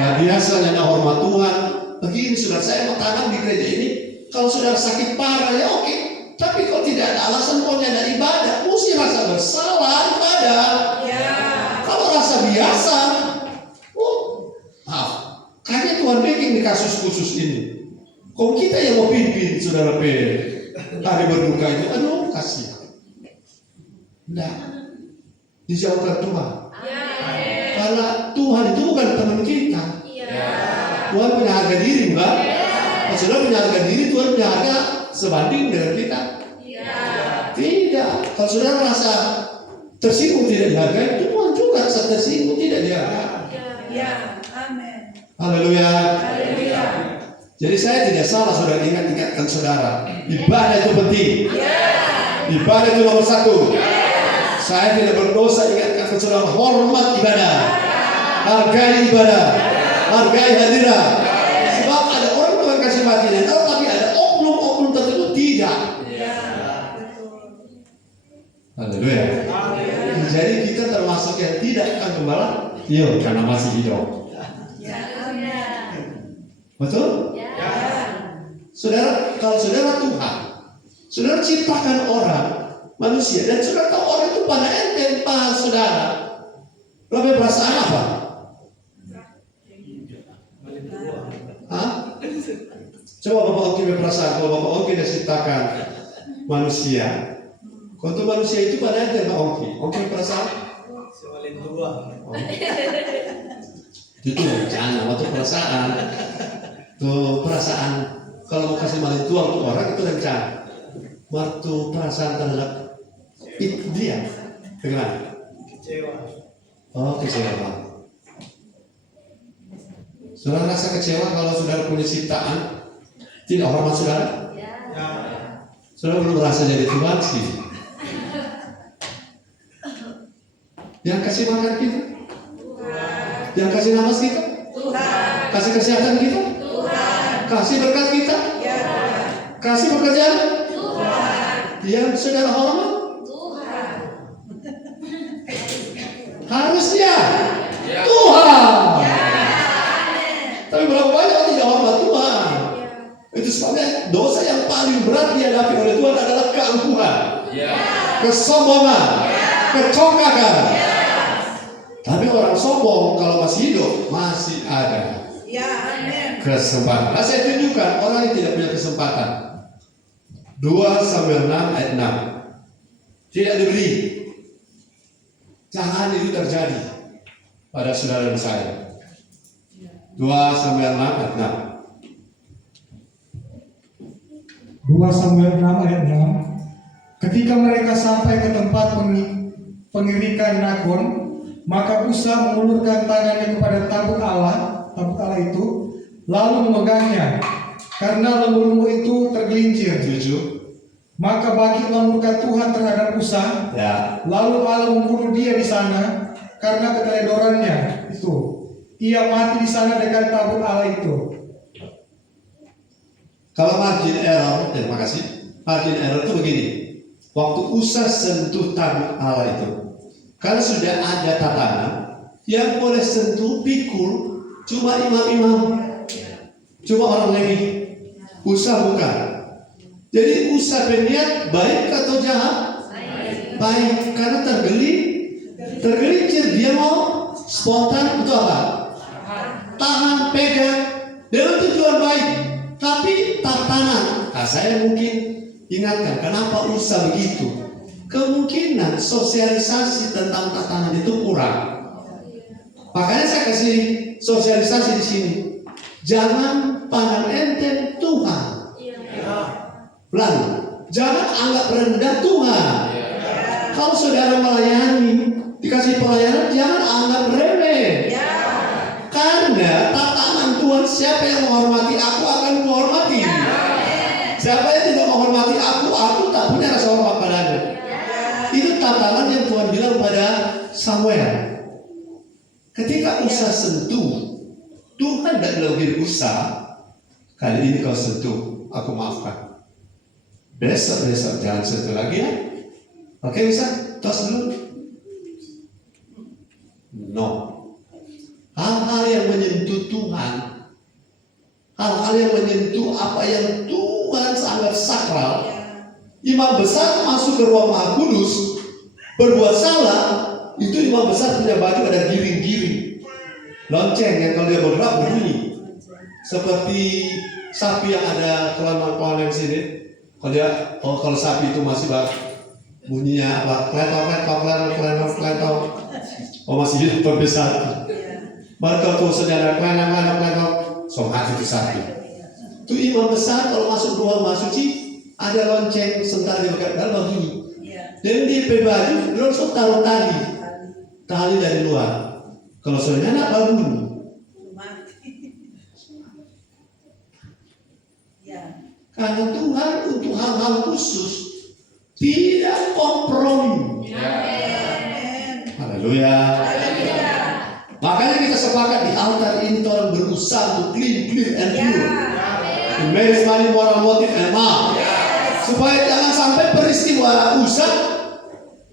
Nah, biasanya ada hormat Tuhan. Begini saudara, saya mau tanam di gereja ini. Kalau saudara sakit parah ya oke. Tapi kalau tidak ada alasan, pokoknya ada ibadah, mesti rasa bersalah ibadah. Kalau rasa biasa, maaf. Kayaknya Tuhan bikin di kasus khusus ini. Kalau kita yang mau pimpin saudara hari berduka itu, aduh kasih. Tidak, dijauhkan Tuhan. Karena Tuhan itu bukan teman kita. Tuhan punya harga diri, bukan? Kalau saudara punya harga diri, Tuhan punya harga sebanding dengan kita. Tidak. Kalau saudara merasa tersinggung tidak dihargai, Tuhan juga rasa tersinggung tidak dihargai. Amin. Haleluya. Jadi saya tidak salah saudara ingatkan saudara. Ibadah itu penting. Ibadah itu nomor 1. Saya tidak berdosa ingatkan saudara, hormat ibadah, hargai ibadah, hargai hadirat. Sebab ada orang Tuhan kasih bagian, tapi ada oknum-oknum tertentu tidak. Haleluya. Jadi kita termasuk yang tidak akan gembala, karena masih hidup. Betul? Saudara, kalau saudara Tuhan, saudara ciptakan orang, manusia, dan saudara tahu orang itu pada ente, pahal saudara. Lebih perasaan apa? Hah? Coba Bapak Oki berperasaan, kalau Bapak Oki sudah ciptakan manusia. Untuk manusia itu pada ente, Pak Oki. Oki berperasaan? Oh. Itu jangan, waktu perasaan. Tuh perasaan, kalau mau kasih malin tua untuk orang itu rencana. Waktu perasaan terhadap itu dia, bagaimana? Kecewa. Oh, kecewa. Saudara rasa kecewa kalau saudara punya ciptaan tidak hormat saudara? Ya. Saudara belum merasa jadi Tuhan sih. Yang kasih makan kita? Tuhan. Yang kasih nafas kita? Tuhan. Kasih kesehatan kita? Tuhan. Kasih berkat kita? Ya. Kasih pekerjaan? Tuhan. Yang saudara hormat? Tuhan. Harusnya ya. Tuhan. Ya. Tapi berapa banyak tidak hormat Tuhan? Ya. Itu sebabnya dosa yang paling berat dihadapi oleh Tuhan adalah keangkuhan, ya. Kesombongan, ya. Kecongkakan. Ya. Tapi orang sombong kalau masih hidup masih ada. Ya, amin. Kesempatan. Nah, saya tunjukkan orang yang tidak punya kesempatan. 2 Samuel 6 ayat 6. Tidak diberi. Jangan itu terjadi pada saudara dan saya. 2 Samuel 6 ayat 6. 2 Samuel 6 ayat 6. Ketika mereka sampai ke tempat pengirikan Nakon, maka Usa mengulurkan tangannya kepada tabut Allah itu, lalu memegangnya, karena lembu-lembu itu tergelincir. Maka bangkitlah murka Tuhan terhadap Usa, lalu Allah membunuh dia di sana karena keteledorannya itu. Ia mati di sana dekat tabut Allah itu. Kalau margin error, terima kasih. Margin error itu begini. Waktu Usa sentuh tabut Allah itu, karena sudah ada tatanan yang boleh sentuh pikul cuma imam-imam, cuma orang Lewi. Usa bukan. Jadi Usa berniat baik atau jahat? Baik, karena tergelincir, dia mau spontan itu apa? Tahan, pegang dengan tujuan baik, tapi tatanan. Nah, saya mungkin ingatkan kenapa Usa begitu. Kemungkinan sosialisasi tentang tatanan itu kurang. Makanya saya kasih sosialisasi di sini. Jangan pandang enteng Tuhan. Lalu, jangan anggap rendah Tuhan. Kalau saudara melayani, dikasih pelayanan, jangan anggap remeh. Karena tatanan Tuhan, siapa yang menghormati aku akan menghormati. Siapa yang tidak menghormati aku tak punya rasa hormat padanya. Itu tatanan yang Tuhan bilang pada Samuel. Ketika Usa sentuh, Tuhan tidak bilang begini, Usa, kali ini kau sentuh, aku maafkan. Besok jangan sentuh lagi ya. Oke, Usa, tos dulu. No. Hal-hal yang menyentuh Tuhan, hal-hal yang menyentuh apa yang Tuhan sangat sakral. Imam besar masuk ke ruang Maha Kudus, berbuat salah, itu imam besar punya baju ada giring-giring, lonceng yang kalau dia bergerak berbunyi, seperti sapi yang ada kelemahan-kelemahan di sini. Kalau sapi itu masih bunyinya apa? Kletok. Oh, masih hidup terbesar. Baru kalau saudara kletok, so mati itu sapi. Itu imam besar kalau masuk ruang Maha Suci ada lonceng sebentar di bagian dalam bunyi. Dan di baju dia langsung taruh tali dari luar. Kalau saudara nak bunyi. Karena Tuhan untuk hal-hal khusus tidak kompromi. Haleluya. Makanya kita sepakat di altar ini orang berusaha untuk clean and pure. Marriage, money, moral motive and maaf. Supaya jangan sampai peristiwa usah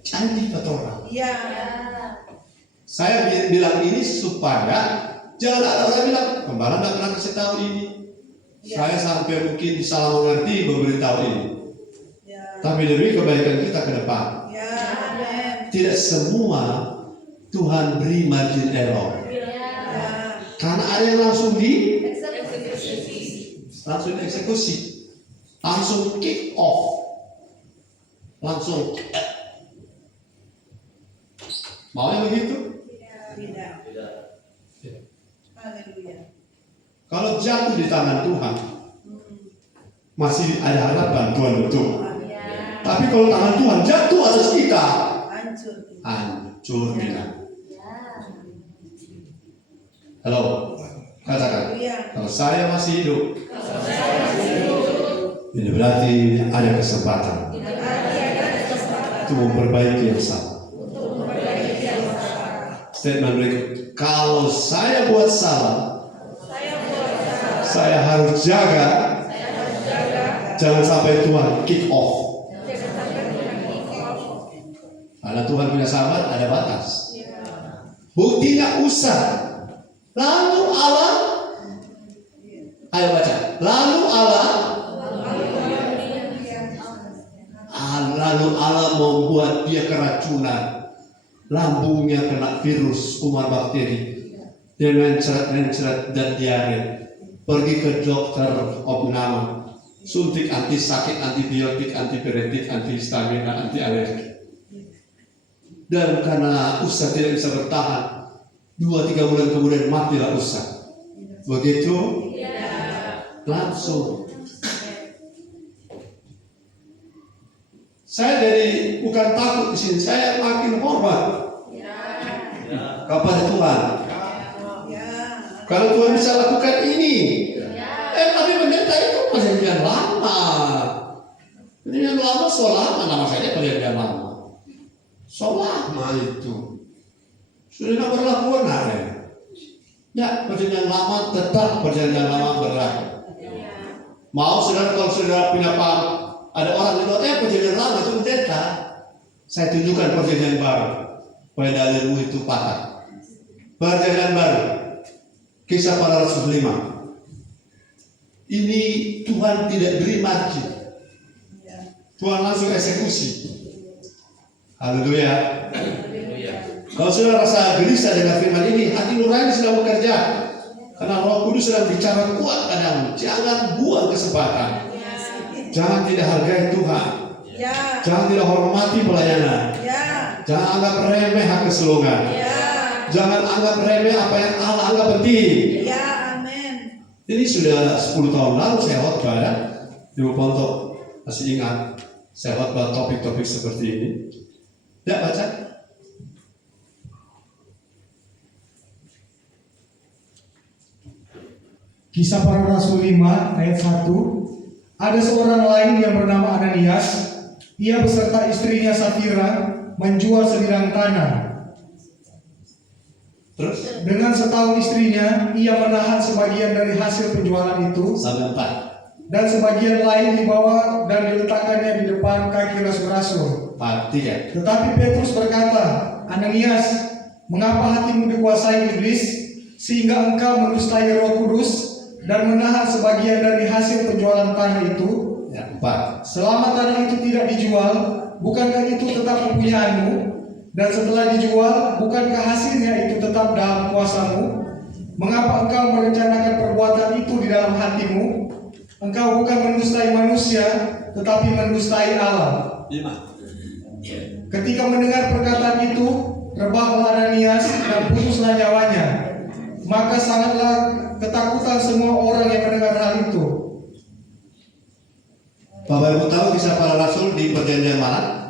jadi orang. Saya bilang ini supaya jangan ada orang bilang kembaran nggak pernah kasih tahu ini. Saya sampai mungkin salah mengerti memberitahu ini. Tapi demi kebaikan kita ke depan. Tidak semua Tuhan beri margin error. Karena ada yang langsung dieksekusi, langsung kick off, langsung. Maunya begitu? Tidak. Haleluya. Kalau jatuh di tangan Tuhan, masih ada harapan Tuhan betul. Tapi kalau tangan Tuhan jatuh atas kita, hancur kita. Halo, katakan. Kalau saya masih hidup, ini berarti ada kesempatan untuk memperbaiki yang salah. Statement berikut, kalau saya buat salah, saya harus jaga, jangan sampai Tuhan kick off. Karena Tuhan punya sahabat ada batas. Buktinya Usa. Lalu Allah, ayo baca. Lalu Allah membuat dia keracunan. Lambungnya kena virus kumar bakteri. Dia mencret dan diare. Pergi ke dokter opname, suntik anti sakit, antibiotik, antipiretik, antihistamina, anti alergi. Dan karena Usa tidak bisa bertahan, 2-3 bulan kemudian matilah Usa. Begitu langsung Saya jadi bukan takut di sini, saya makin hormat kepada Tuhan. Kalau Tuhan bisa lakukan ini, tapi pendeta itu perjanjian lama. Perjanjian lama so lama, nama saja perjanjian lama. So lama itu. Sudah tidak berlaku benar ya. Ya, perjanjian lama tetap perjanjian lama berlaku. Mau saudara, kalau saudara punya paham, ada orang yang bilang, perjanjian lama itu pendeta. Saya tunjukkan perjanjian baru. Supaya dalilmu itu patah. Perjanjian baru. Kisah Para Rasul 5. Ini Tuhan tidak beri margin. Tuhan langsung eksekusi. Haleluya. Kalau saudara rasa gelisah dengan firman ini, hati nurani sedang bekerja. Karena Roh Kudus sedang bicara kuat padamu. Jangan buang kesempatan. Jangan tidak hargai Tuhan. Jangan tidak hormati pelayanan. Jangan anggap remeh hak kesulungan. Jangan anggap remeh apa yang Allah anggap penting. Ini sudah 10 tahun lalu saya khotbah ya. Ibu Ponto masih ingat saya khotbah topik-topik seperti ini. Ya, baca. Kisah Para Rasul 5 ayat 1. Ada seorang lain yang bernama Ananias. Ia beserta istrinya Safira menjual sebidang tanah. Terus Dengan setahu istrinya, ia menahan sebagian dari hasil penjualan itu, sampai 4. dan sebagian lain dibawa dan diletakkannya di depan kaki rasul-rasul. 3. Tetapi Petrus berkata, Ananias, mengapa hatimu dikuasai iblis, sehingga engkau mendustai Roh Kudus dan menahan sebagian dari hasil penjualan tanah itu? Ya, 4. Selama tanah itu tidak dijual, bukankah itu tetap kepunyaanmu? Dan setelah dijual, bukankah hasilnya itu tetap dalam kuasamu? Mengapa engkau merencanakan perbuatan itu di dalam hatimu? Engkau bukan mendustai manusia, tetapi mendustai Allah. 5. Ketika mendengar perkataan itu, rebahlah Ananias dan putuslah nyawanya. Maka sangatlah ketakutan semua orang yang mendengar hal itu. Bapak Ibu tahu kisah Para Rasul di perjanjian mana?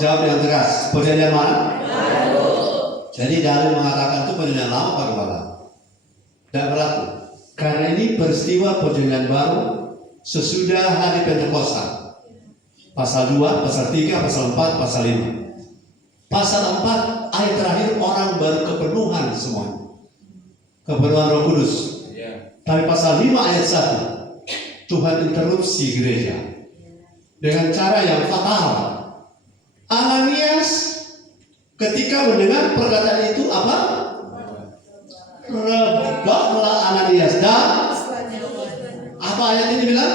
Jawab yang tegas. Perjanjian mana? Jadi dalil mengatakan itu perjanjian lama apa gimana? Tidak berlaku. Karena ini peristiwa perjanjian baru sesudah hari Pentakosta. Pasal 2, pasal 3, pasal 4, pasal 5. Pasal 4 ayat terakhir orang baru kepenuhan semua. Kepenuhan Roh Kudus. Tapi pasal 5 ayat 1 Tuhan interupsi gereja dengan cara yang fatal. Ananias ketika mendengar perkataan itu apa? Rebahlah Ananias dan apa ayat ini bilang?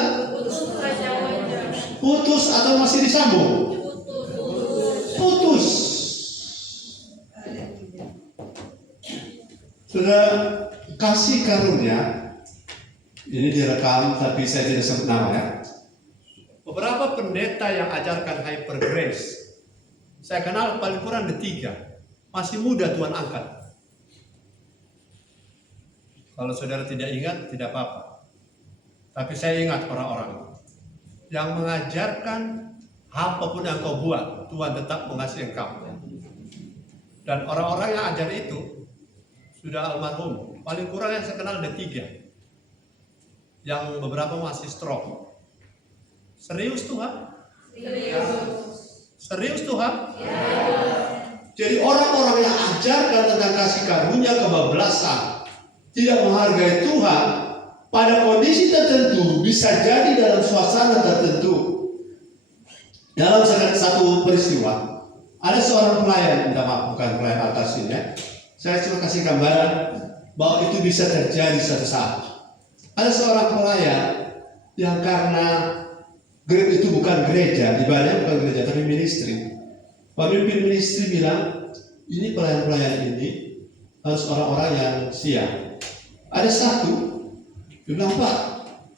Putus atau masih disambung? Putus. Sudah kasih karunia. Ini direkam tapi saya tidak sebut nama ya. Beberapa pendeta yang ajarkan hyper grace, saya kenal paling kurang ada 3. Masih muda Tuhan angkat. Kalau saudara tidak ingat, tidak apa-apa. Tapi saya ingat orang-orang yang mengajarkan apapun yang kau buat, Tuhan tetap mengasihi engkau. Dan orang-orang yang ajar itu sudah almarhum. Paling kurang yang saya kenal ada 3. Yang beberapa masih stroke. Serius Tuhan? Serius Tuhan? Jadi orang-orang yang ajarkan tentang kasih karunia kebablasan, tidak menghargai Tuhan, pada kondisi tertentu bisa jadi dalam suasana tertentu. Dalam satu peristiwa, ada seorang pelayan, minta maaf bukan pelayan atas ini ya. Saya cuma kasih gambaran bahwa itu bisa terjadi suatu saat. Ada seorang pelayan yang karena itu bukan gereja, ibadahnya bukan gereja tapi ministry. Pemimpin ministry bilang, ini pelayan-pelayan ini harus orang-orang yang siap. Ada satu, dia bilang, Pak,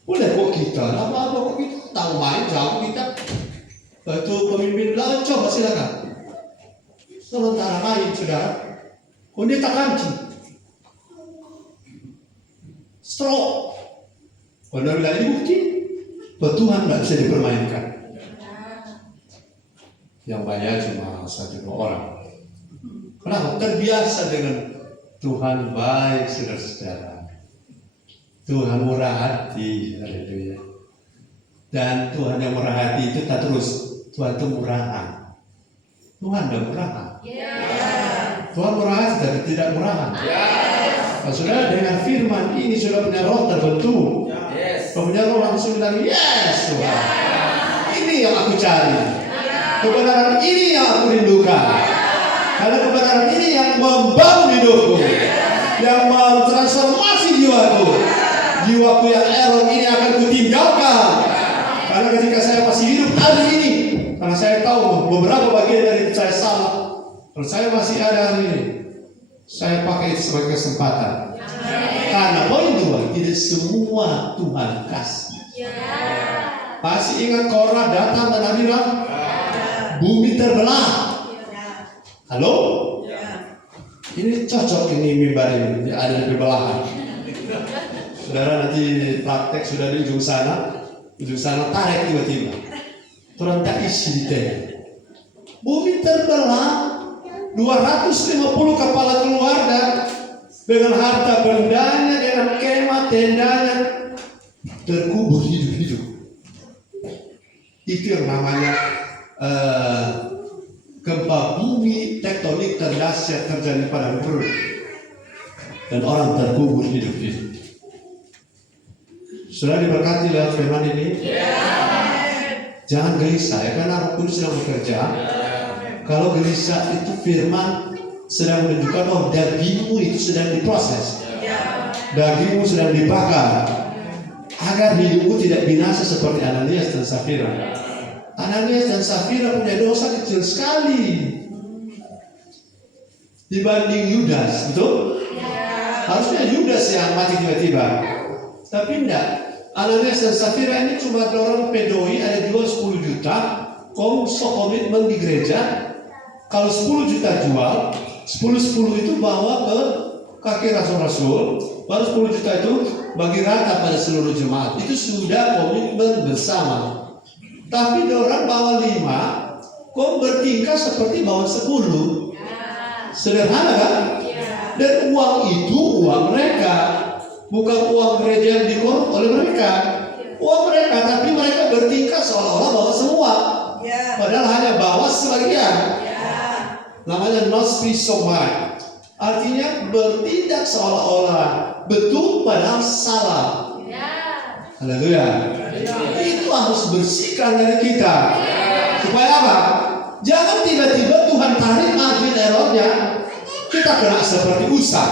boleh kok kita, apa-apa kok kita tahu main, jauh kita. Itu pemimpin bilang, coba silakan. Sementara main, saudara, dia tak kancing. Stroke. Kalau bilang ini bukti, bahwa Tuhan tidak bisa dipermainkan. yang bayar cuma 1-2 orang. Kenapa? Terbiasa dengan Tuhan baik, saudara-saudara. Tuhan murah hati, haleluya. Dan Tuhan yang murah hati itu tak terus. Tuhan itu murahan. Tuhan tidak murahan. Tuhan murah hati tapi tidak murahan. Kalau saudara dengar firman ini sudah punya roh terbentuk. Kalau punya roh langsung bilang, yes Tuhan. Ini yang aku cari. Kebenaran ini yang aku rindukan. Karena kebenaran ini yang membangun hidupku. Yang mentransformasi jiwaku. Jiwaku yang error ini akan kutinggalkan. Karena ketika saya masih hidup hari ini, karena saya tahu beberapa bagian dari itu saya salah. Kalau saya masih ada hari ini, saya pakai itu sebagai kesempatan. Karena poin 2, tidak semua Tuhan kasih. Masih ingat Korah datang dan bilang, bumi terbelah. Halo? Ini cocok ini mimbar ini, ada di belahan. Saudara nanti praktek sudah di ujung sana tarik tiba-tiba. Turun tak isi di tenda. Bumi terbelah, 250 kepala keluarga dengan harta bendanya, dengan kemah tendanya terkubur hidup-hidup. Itu yang namanya gempa bumi tektonik terdahsyat terjadi pada Perut, dan orang terkubur hidup-hidup. Sudah diberkati lewat firman ini. Jangan gelisah ya, karena Roh Kudus sedang bekerja. Kalau gelisah itu firman sedang menunjukkan bahwa dagingmu itu sedang diproses. Dagingmu sedang dibakar agar hidupmu tidak binasa seperti Ananias dan Safira. Ananias dan Safira punya dosa kecil sekali dibanding Yudas, betul? Harusnya Yudas yang mati tiba-tiba, tapi enggak. Ananias dan Safira ini cuma orang pedoi, ada jual 10 juta, komitmen di gereja. Kalau 10 juta jual, 10 itu bawa ke kaki rasul-rasul, baru 10 juta itu bagi rata pada seluruh jemaat. Itu sudah komitmen bersama. Tapi orang bawa 5, kok bertingkah seperti bawa 10. Sederhana kan? Dan uang itu uang mereka, bukan uang gereja yang dikorup oleh mereka. Uang mereka, tapi mereka bertingkah seolah-olah bawa semua. Padahal hanya bawa sebagian. Namanya not peace of mind. Artinya bertindak seolah-olah betul padahal salah. Haleluya. Itu harus bersihkan dari kita. Supaya apa? Jangan tiba-tiba Tuhan tarik margin errornya, kita kena seperti Usa,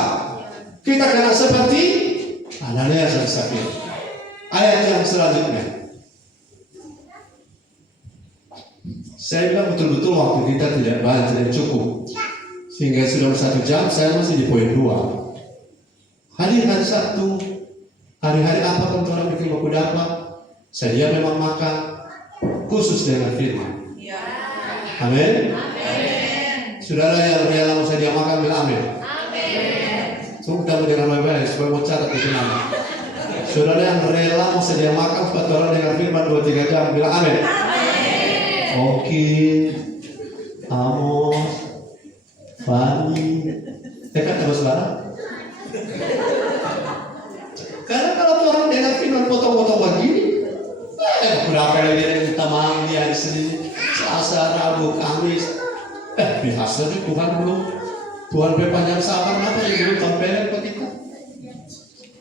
kita kena seperti Ananias dan Safira. Ayat yang selanjutnya, saya bilang betul-betul waktu kita tidak banyak, tidak cukup, sehingga sudah 1 jam saya masih di poin 2. Hari Sabtu, hari-hari apa pun orang bikin baku dapat, saya memang makan khusus dengan firman. Amin. Saudara yang rela mau saya makan bilang amin. Tunggu kamu dengan baik-baik supaya mau catat itu nama. Saudara yang rela mau saya makan 4 orang dengan firman 2-3 jam bilang amin. Oke, Amos, Fani, dekat sama saudara. Karena kalau orang dengar firman potong-potong begini, berapa lagi yang kita malam di hari Senin, Selasa, Rabu, Kamis, biasa nih Tuhan belum. Tuhan berpanjang sabar, apa yang belum tampilkan ke kita?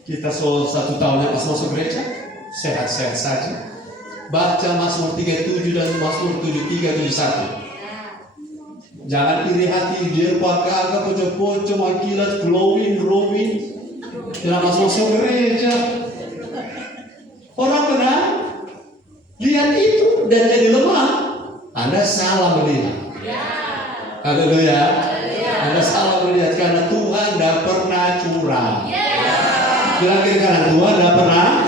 Kita 1 tahun yang pas masuk gereja, sehat-sehat saja. Baca Mazmur 37 dan Mazmur 73, 71. Jangan iri hati, dia pakai pojok-pojok, makilat, glowing. Jangan masuk gereja. Orang benar lihat itu dan jadi lemah. Anda salah melihat. Haleluya. Anda salah melihat karena Tuhan tidak pernah curang. Bilang kiri kanan, Tuhan tidak pernah.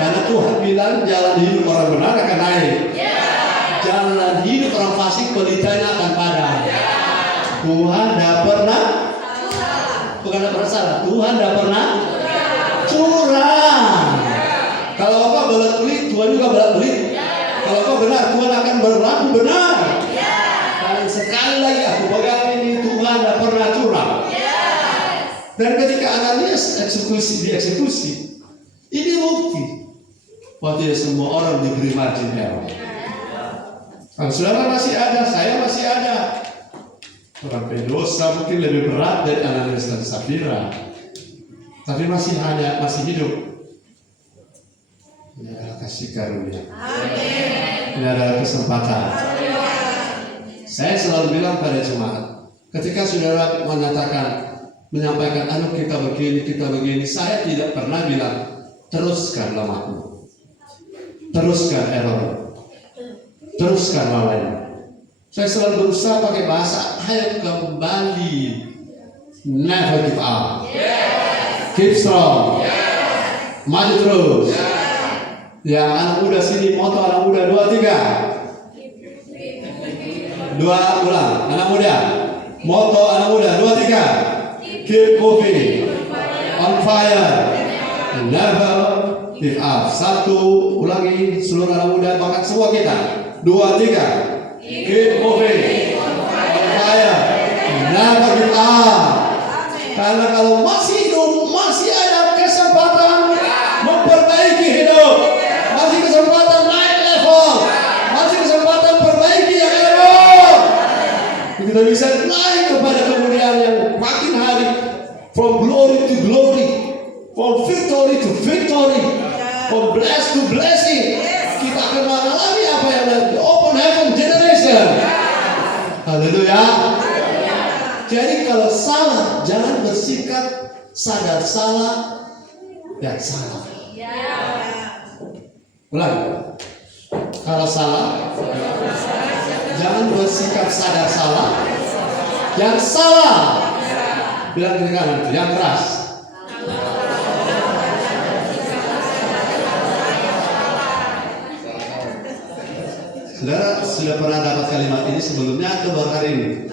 Karena Tuhan bilang jalan hidup orang benar akan naik. Jalan hidup orang fasik pelitanya akan padam. Tuhan tidak pernah. Bukan tidak pernah salah. Tuhan tidak pernah curang. Kalau apa belat belit, Tuhan juga belat belit. Kalau kau benar, Tuhan akan berlaku benar. Dan sekali lagi aku pegang ini, Tuhan tidak pernah curang. Dan ketika Ananias dieksekusi, ini bukti bahwa tidak semua orang diberi margin error. Kalau saudara masih ada, saya masih ada. Orang pendosa mungkin lebih berat dari Ananias dan Safira, tapi masih hidup. Ini adalah kasih karunia. Ini adalah kesempatan. Saya selalu bilang pada jemaat, ketika saudara menyampaikan, aduh kita begini, saya tidak pernah bilang teruskan lemahmu, teruskan error, teruskan lalaimu. Saya selalu berusaha pakai bahasa, ayo kembali, never give up, keep strong, maju terus. Yang anak muda sini, moto anak muda 2, 3. 2 ulang, anak muda, moto anak muda 2, 3. Keep moving, on fire, never give up. 1, ulangi seluruh anak muda, bahkan semua kita. 2, 3. Keep moving, on fire, never give up. Karena kalau masih hidup, masih ada kesempatan memperbaiki hidup, masih kesempatan naik level, masih kesempatan perbaiki yang error. Kita bisa naik kepada kemuliaan yang makin hari, from glory to glory, from victory to victory, from blessed to blessing. Kita akan mengalami apa yang ada open heaven generation. Haleluya. Jadi kalau salah, jangan bersikap sadar salah dan salah. Ulang. Kalau salah, jangan bersikap sadar salah. Yang salah, bilang ke kanan itu, yang keras. Saudara sudah pernah dapat kalimat ini sebelumnya atau baru hari ini?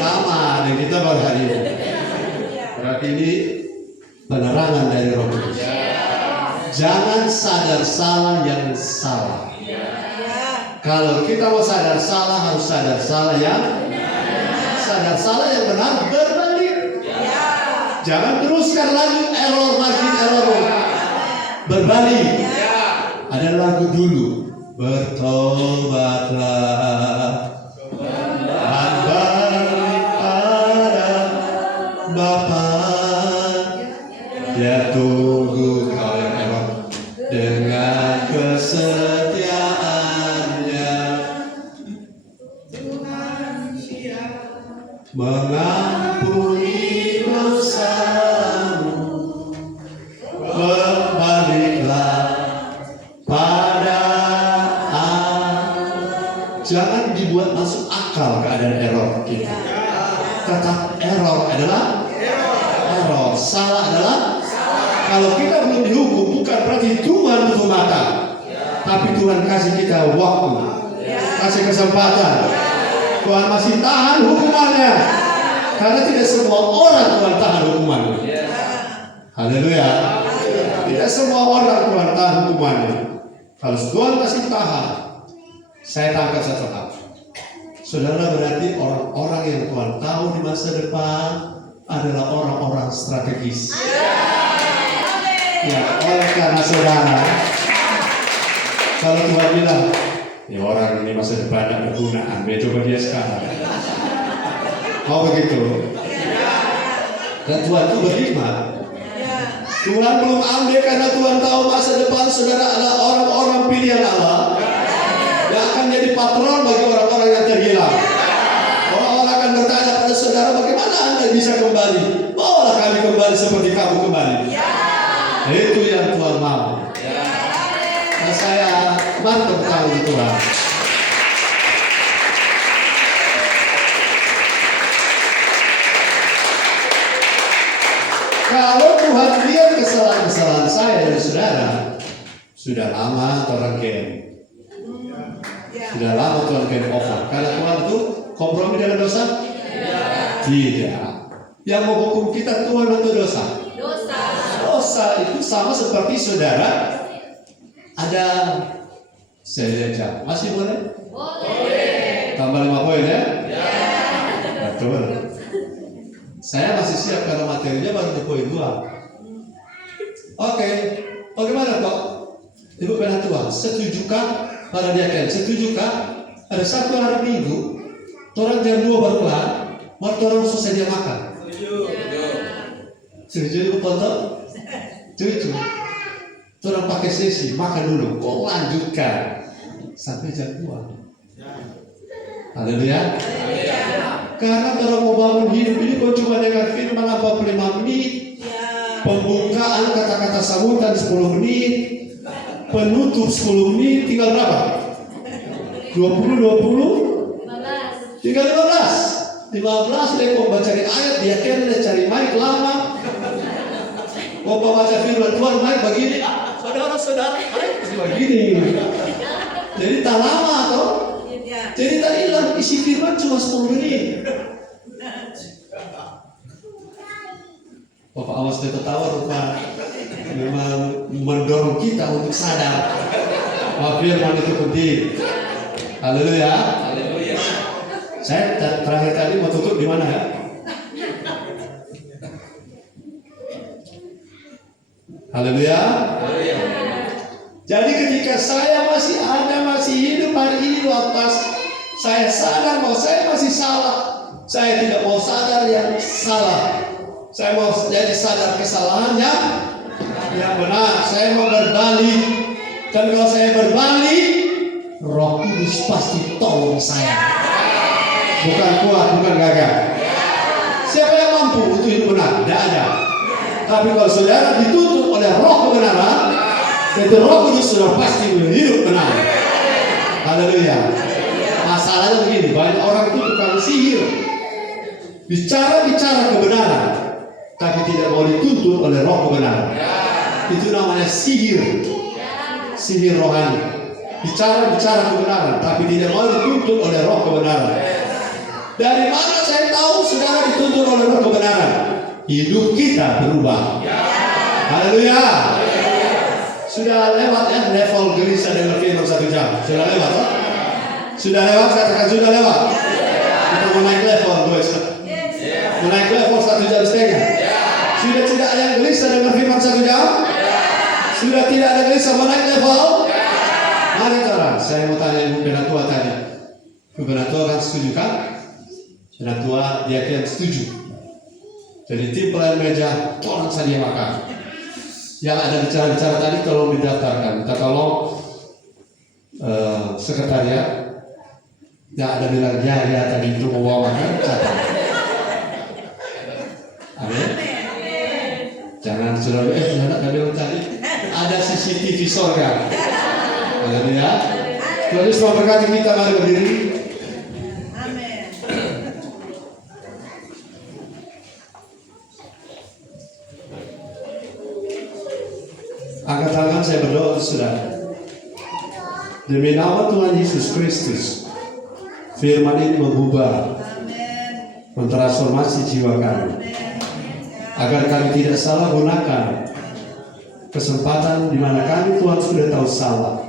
Sama dengan kita baru hari ini. Berarti ini penerangan dari Roh Kudus. Jangan sadar salah yang salah. Kalau kita mau sadar salah, harus sadar salah yang benar, berbalik. Jangan teruskan lagi error, makin error, berbalik. Ada lagu dulu, bertobatlah dan balik pada Bapa. Dia tunggu kau yang error dengan kesetiaannya, mengampuni dosamu. Berbaliklah pada jangan dibuat masuk akal keadaan error kita. Tetap error adalah error, salah adalah kalau kita belum dihukum, bukan berarti Tuhan tutup mata, tapi Tuhan kasih kita waktu, kasih kesempatan. Tuhan masih tahan hukumannya, karena tidak semua orang Tuhan tahan hukumannya. Haleluya. Tidak semua orang Tuhan tahan hukumannya. Kalau Tuhan masih tahan, saya tangkap satu hal. Saudara, berarti orang-orang yang Tuhan tahu di masa depan adalah orang-orang strategis. Ya, oleh karena saudara, kalau Tuhan bilang, ya orang ini masa depan tidak berguna, ambil coba dia sekarang. Mau begitu? Dan Tuhan itu berhikmat. Tuhan belum ambil karena Tuhan tahu masa depan saudara adalah orang-orang pilihan Allah yang akan jadi patron bagi orang-orang yang terhilang. Orang-orang akan bertanya pada saudara, bagaimana Anda bisa kembali? Bawalah kami kembali seperti kamu kembali. Itu yang Tuhan mau. Nah, saya mantap tahu Tuhan. Kalau Tuhan lihat kesalahan-kesalahan saya dan saudara, sudah lama Tuhan game. Sudah lama Tuhan game over. Karena Tuhan itu kompromi dengan dosa? Tidak. Yang menghukum kita Tuhan atau dosa? Dosa itu sama seperti saudara ada Saya diajak. Masih boleh? Boleh. Tambah 5 poin ya? Ya. Betul. Saya masih siap karena materinya baru di poin 2. Oke. Bagaimana Pak? Ibu Penatua, setujukah para diaken? Setujukah ada satu hari Minggu, orang jam 2 baru kelar, waktu orang selesai dia makan? Setuju Ibu Ponto? Setuju. Orang pakai sesi, makan dulu, kok lanjutkan sampai jam 2. Haleluya. Karena kalau mau bangun hidup ini kok cuma dengan firman 45 menit, pembukaan kata-kata sambutan 10 menit, penutup 10 menit, tinggal berapa? 20, tinggal 15 dia mau baca ayat, dia cari mic lama, mau baca firman Tuhan mic begini, saudara-saudara mic begini, jadi tak lama toh. Jadi tadi hilang isi firman cuma 10 menit. Bapak awas dia tertawa rupa memang mendorong kita untuk sadar bahwa firman itu penting. Haleluya. Saya terakhir tadi mau tutup di mana ya? Haleluya. Jadi ketika saya masih ada, masih hidup hari ini, waktu saya sadar bahwa saya masih salah, saya tidak mau sadar yang salah. Saya mau jadi sadar kesalahan yang benar. Saya mau berbalik. Dan kalau saya berbalik, Roh Kudus pasti tolong saya. Bukan kuat, bukan gagah. Siapa yang mampu untuk hidup benar? Tidak ada. Tapi kalau saudara dituntut oleh Roh kebenaran, itu Roh Kudus sudah pasti hidup benar. Haleluya. Masalahnya begini, banyak orang itu tukang sihir, bicara kebenaran, tapi tidak mau dituntut oleh Roh kebenaran. Itu namanya sihir rohani. Bicara kebenaran, tapi tidak mau dituntut oleh Roh kebenaran. Dari mana saya tahu saudara dituntut oleh Roh kebenaran? Hidup kita berubah. Haleluya. Sudah lewat ya level gelisah dengan firman 1 jam. Sudah lewat toh? Sudah lewat, katakan sudah lewat. Kita mau naik level 2. Mau naik level 1,5 jam. Sudah tidak ada yang gelisah dengan firman 1 jam. Sudah tidak ada gelisah mau naik level. Mari saudara, saya mau tanya Ibu Penatua tadi. Ibu Penatua kan setuju kan? Penatua dia kan setuju. Jadi tim pelayan meja tolong sadia makan. Yang ada bicara-bicara tadi tolong didaftarkan. Kita tolong sekretariat. Yang ada bilang ya tadi itu mau bawa makan. Amin. Jangan sudah jangan ada yang tadi ada CCTV sorga. Haleluya. Tuhan Yesus memberkati kita, mari berdiri. Amin. Angkat tangan, saya berdoa saudara. Demi nama Tuhan Yesus Kristus, firman ini mengubah, mentransformasi jiwa kami, agar kami tidak salah gunakan kesempatan di mana kami Tuhan sudah tahu salah,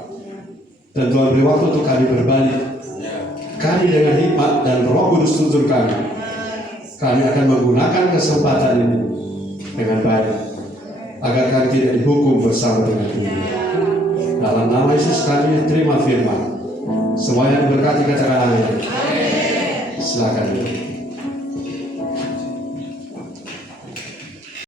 dan Tuhan beri waktu untuk kami berbalik. Kami dengan hikmat dan Roh Kudus tuntun kami akan menggunakan kesempatan ini dengan baik, agar kami tidak dihukum bersama dengan dunia. Dalam nama Yesus kami terima firman. Semua yang diberkati katakan amin. Silakan.